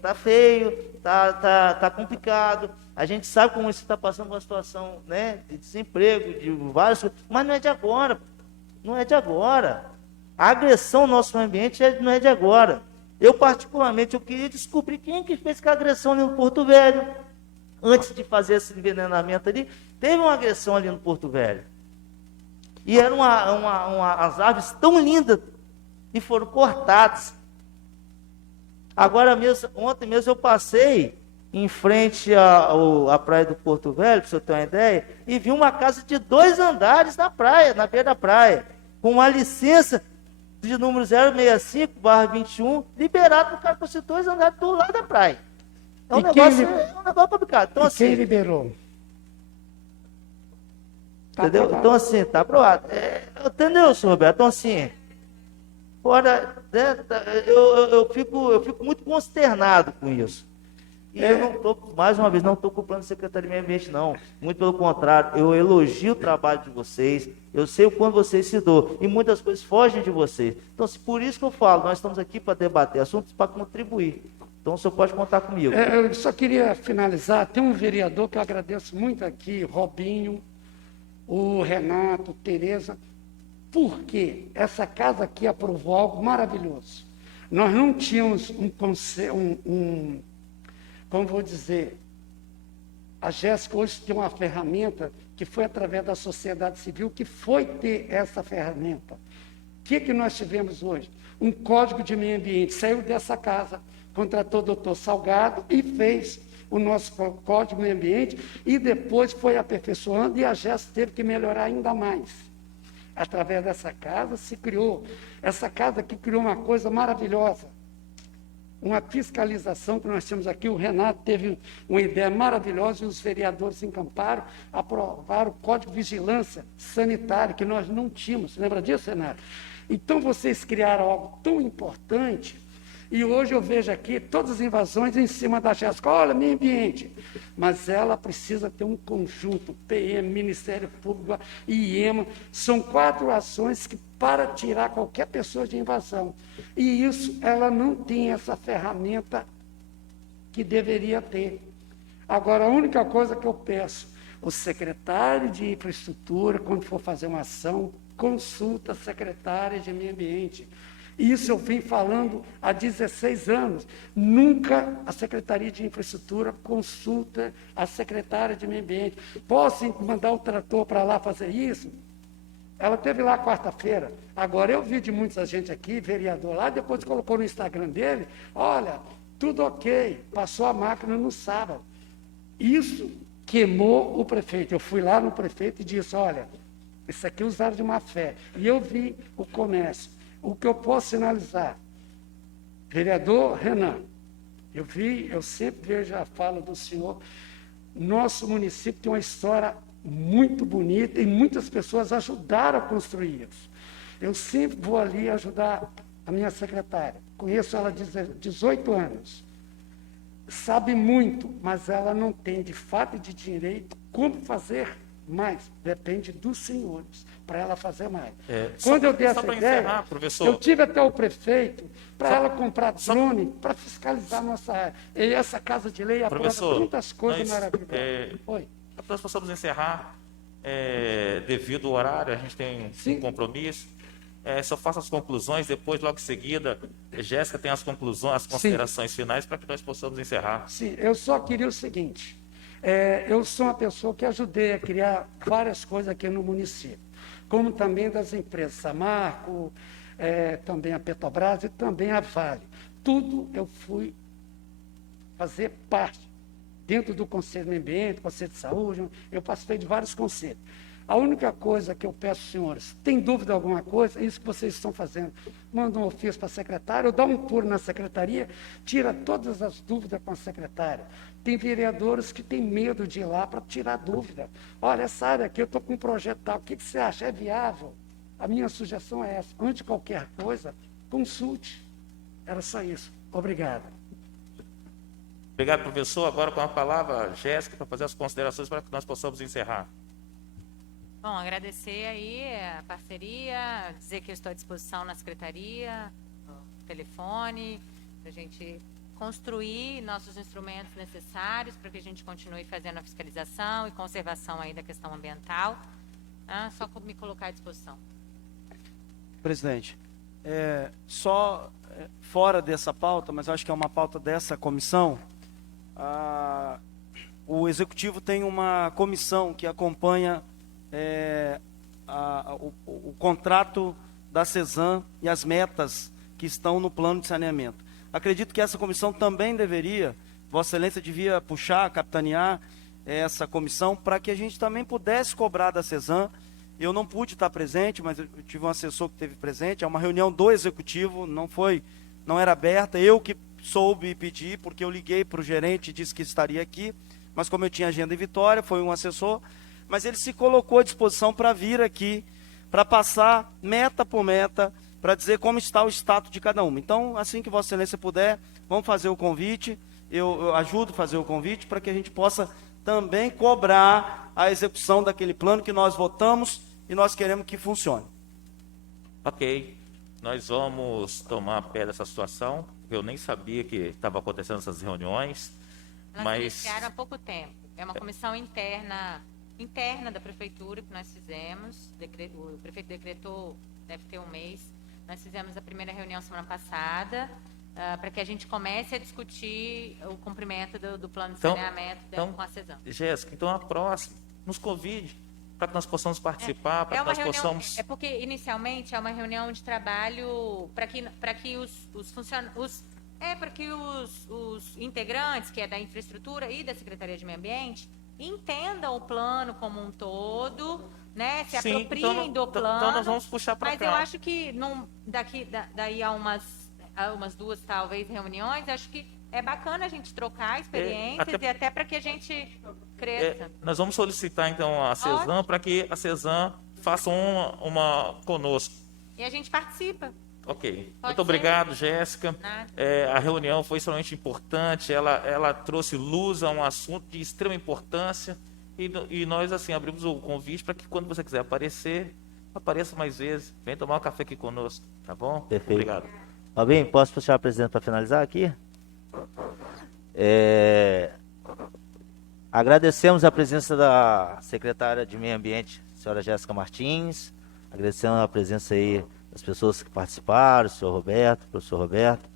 tá complicado. A gente sabe como isso está passando por uma situação, né, de desemprego, de várias coisas, mas não é de agora. Não é de agora. A agressão ao nosso meio ambiente não é de agora. Eu, particularmente, eu queria descobrir quem que fez a agressão ali no Porto Velho. Antes de fazer esse envenenamento ali, teve uma agressão ali no Porto Velho. E eram as árvores tão lindas e foram cortadas. Agora mesmo, ontem mesmo eu passei em frente à praia do Porto Velho, para você ter uma ideia, e vi uma casa de 2 andares na praia, na beira da praia, com uma licença de número 065/21, liberado para o cara construir 2 andares do lado da praia. É um negócio complicado. Então, assim, Quem liberou? Tá entendeu? aprovado. Então, assim, tá aprovado. Entendeu, senhor Roberto? Então, assim, fora, né, eu fico muito consternado com isso. E eu não estou, mais uma vez, não estou culpando a Secretaria de Meio Ambiente, não. Muito pelo contrário, eu elogio o trabalho de vocês, eu sei o quanto vocês se doam, e muitas coisas fogem de vocês. Então, por isso que eu falo, nós estamos aqui para debater assuntos, para contribuir. Então, o senhor pode contar comigo. Eu só queria finalizar, tem um vereador que eu agradeço muito aqui, Robinho, o Renato, Tereza, porque essa casa aqui aprovou algo maravilhoso. Nós não tínhamos como vou dizer, a Jéssica hoje tem uma ferramenta que foi através da sociedade civil que foi ter essa ferramenta. O que nós tivemos hoje? Um código de meio ambiente, saiu dessa casa, contratou o doutor Salgado e fez o nosso código de meio ambiente e depois foi aperfeiçoando e a Jéssica teve que melhorar ainda mais. Através dessa casa se criou, essa casa aqui criou uma coisa maravilhosa, uma fiscalização que nós temos aqui. O Renato teve uma ideia maravilhosa e os vereadores encamparam, aprovaram o Código de Vigilância Sanitária, que nós não tínhamos. Lembra disso, Renato? Então, vocês criaram algo tão importante e hoje eu vejo aqui todas as invasões em cima da Jéssica. Olha, meio ambiente. Mas ela precisa ter um conjunto, PM, Ministério Público e IEMA. São 4 ações que para tirar qualquer pessoa de invasão. E isso, ela não tem essa ferramenta que deveria ter. Agora, a única coisa que eu peço, o secretário de infraestrutura, quando for fazer uma ação, consulta a secretária de meio ambiente. Isso eu venho falando há 16 anos. Nunca a Secretaria de Infraestrutura consulta a secretária de meio ambiente. Posso mandar o trator para lá fazer isso? Ela esteve lá quarta-feira. Agora, eu vi de muita gente aqui, vereador lá, depois colocou no Instagram dele, olha, tudo ok, passou a máquina no sábado. Isso queimou o prefeito. Eu fui lá no prefeito e disse, olha, isso aqui usaram de má fé. E eu vi o comércio. O que eu posso sinalizar? Vereador Renan, eu sempre vejo a fala do senhor, nosso município tem uma história muito bonita e muitas pessoas ajudaram a construir isso. Eu sempre vou ali ajudar a minha secretária. Conheço ela há 18 anos. Sabe muito, mas ela não tem de fato e de direito como fazer mais. Depende dos senhores, para ela fazer mais. Quando eu dei essa ideia, encerrar, professor, eu tive até o prefeito para ela comprar drone para fiscalizar a nossa área. E essa casa de lei aprova muitas coisas maravilhosas. Oi. Nós possamos encerrar, devido ao horário, a gente tem um compromisso. Só faço as conclusões, depois, logo em seguida, Jéssica tem as conclusões, as considerações finais, para que nós possamos encerrar. Sim, eu só queria o seguinte, eu sou uma pessoa que ajudei a criar várias coisas aqui no município, como também das empresas Samarco, também a Petrobras e também a Vale. Tudo eu fui fazer parte. Dentro do Conselho do Meio Ambiente, Conselho de Saúde, eu participei de vários conselhos. A única coisa que eu peço, senhores, tem dúvida alguma coisa? É isso que vocês estão fazendo. Manda um ofício para a secretária, ou dá um tour na secretaria, tira todas as dúvidas com a secretária. Tem vereadores que têm medo de ir lá para tirar dúvida. Olha, essa área aqui, eu estou com um projeto tal, o que você acha? É viável? A minha sugestão é essa. Antes de qualquer coisa, consulte. Era só isso. Obrigado. Obrigado, professor. Agora com a palavra, Jéssica, para fazer as considerações para que nós possamos encerrar. Bom, agradecer aí a parceria, dizer que eu estou à disposição na secretaria, no telefone, para a gente construir nossos instrumentos necessários para que a gente continue fazendo a fiscalização e conservação aí da questão ambiental. Só me colocar à disposição. Presidente, fora dessa pauta, mas eu acho que é uma pauta dessa comissão, o Executivo tem uma comissão que acompanha o contrato da CESAM e as metas que estão no plano de saneamento. Acredito que essa comissão também deveria, Vossa Excelência devia puxar, capitanear essa comissão para que a gente também pudesse cobrar da CESAM. Eu não pude estar presente, mas eu tive um assessor que esteve presente. É uma reunião do Executivo, não era aberta. Eu que soube pedir, porque eu liguei para o gerente e disse que estaria aqui, mas como eu tinha agenda em Vitória, foi um assessor, mas ele se colocou à disposição para vir aqui, para passar meta por meta, para dizer como está o status de cada uma. Então, assim que Vossa Excelência puder, vamos fazer o convite, eu ajudo a fazer o convite, para que a gente possa também cobrar a execução daquele plano que nós votamos e nós queremos que funcione. Ok, nós vamos tomar pé dessa situação. Eu nem sabia que estava acontecendo essas reuniões, Elas mas iniciaram há pouco tempo. É uma comissão interna da prefeitura que nós fizemos. O prefeito decretou, deve ter um mês. Nós fizemos a primeira reunião semana passada, para que a gente comece a discutir o cumprimento do plano de saneamento com a CESAM. Jéssica, então a próxima, nos convide para que nós possamos participar, para que nós possamos... É porque, inicialmente, é uma reunião de trabalho para que os integrantes, que é da infraestrutura e da Secretaria de Meio Ambiente, entendam o plano como um todo, né? Se Sim, apropriem do plano. Então nós vamos puxar para cá. Mas eu acho que daí a umas duas, talvez, reuniões, acho que é bacana a gente trocar experiências e até para que a gente cresça. Nós vamos solicitar, então, a CESAM para que a CESAM faça uma conosco. E a gente participa. Ok. Pode Muito obrigado, ser. Jéssica. Nada. A reunião foi extremamente importante, ela trouxe luz a um assunto de extrema importância e nós, assim, abrimos o convite para que quando você quiser aparecer, apareça mais vezes. Vem tomar um café aqui conosco, tá bom? Perfeito. Obrigado. Fabinho, posso puxar a presidente para finalizar aqui? Agradecemos a presença da secretária de Meio Ambiente, senhora Jéssica Martins. Agradecemos a presença aí das pessoas que participaram, o senhor Roberto, o professor Roberto.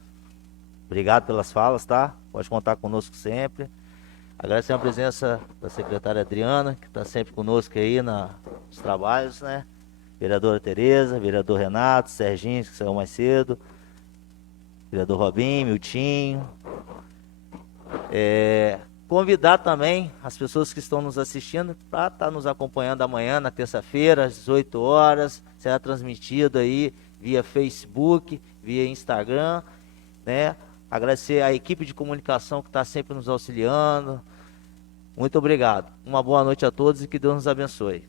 Obrigado pelas falas, tá? Pode contar conosco sempre. Agradecemos a presença da secretária Adriana, que está sempre conosco aí nos trabalhos, né? Vereadora Tereza, vereador Renato, Serginho, que saiu mais cedo, vereador Robinho, Miltinho. Convidar também as pessoas que estão nos assistindo para estar nos acompanhando amanhã, na terça-feira, às 18 horas. Será transmitido aí via Facebook, via Instagram, né? Agradecer a equipe de comunicação que está sempre nos auxiliando. Muito obrigado. Uma boa noite a todos e que Deus nos abençoe.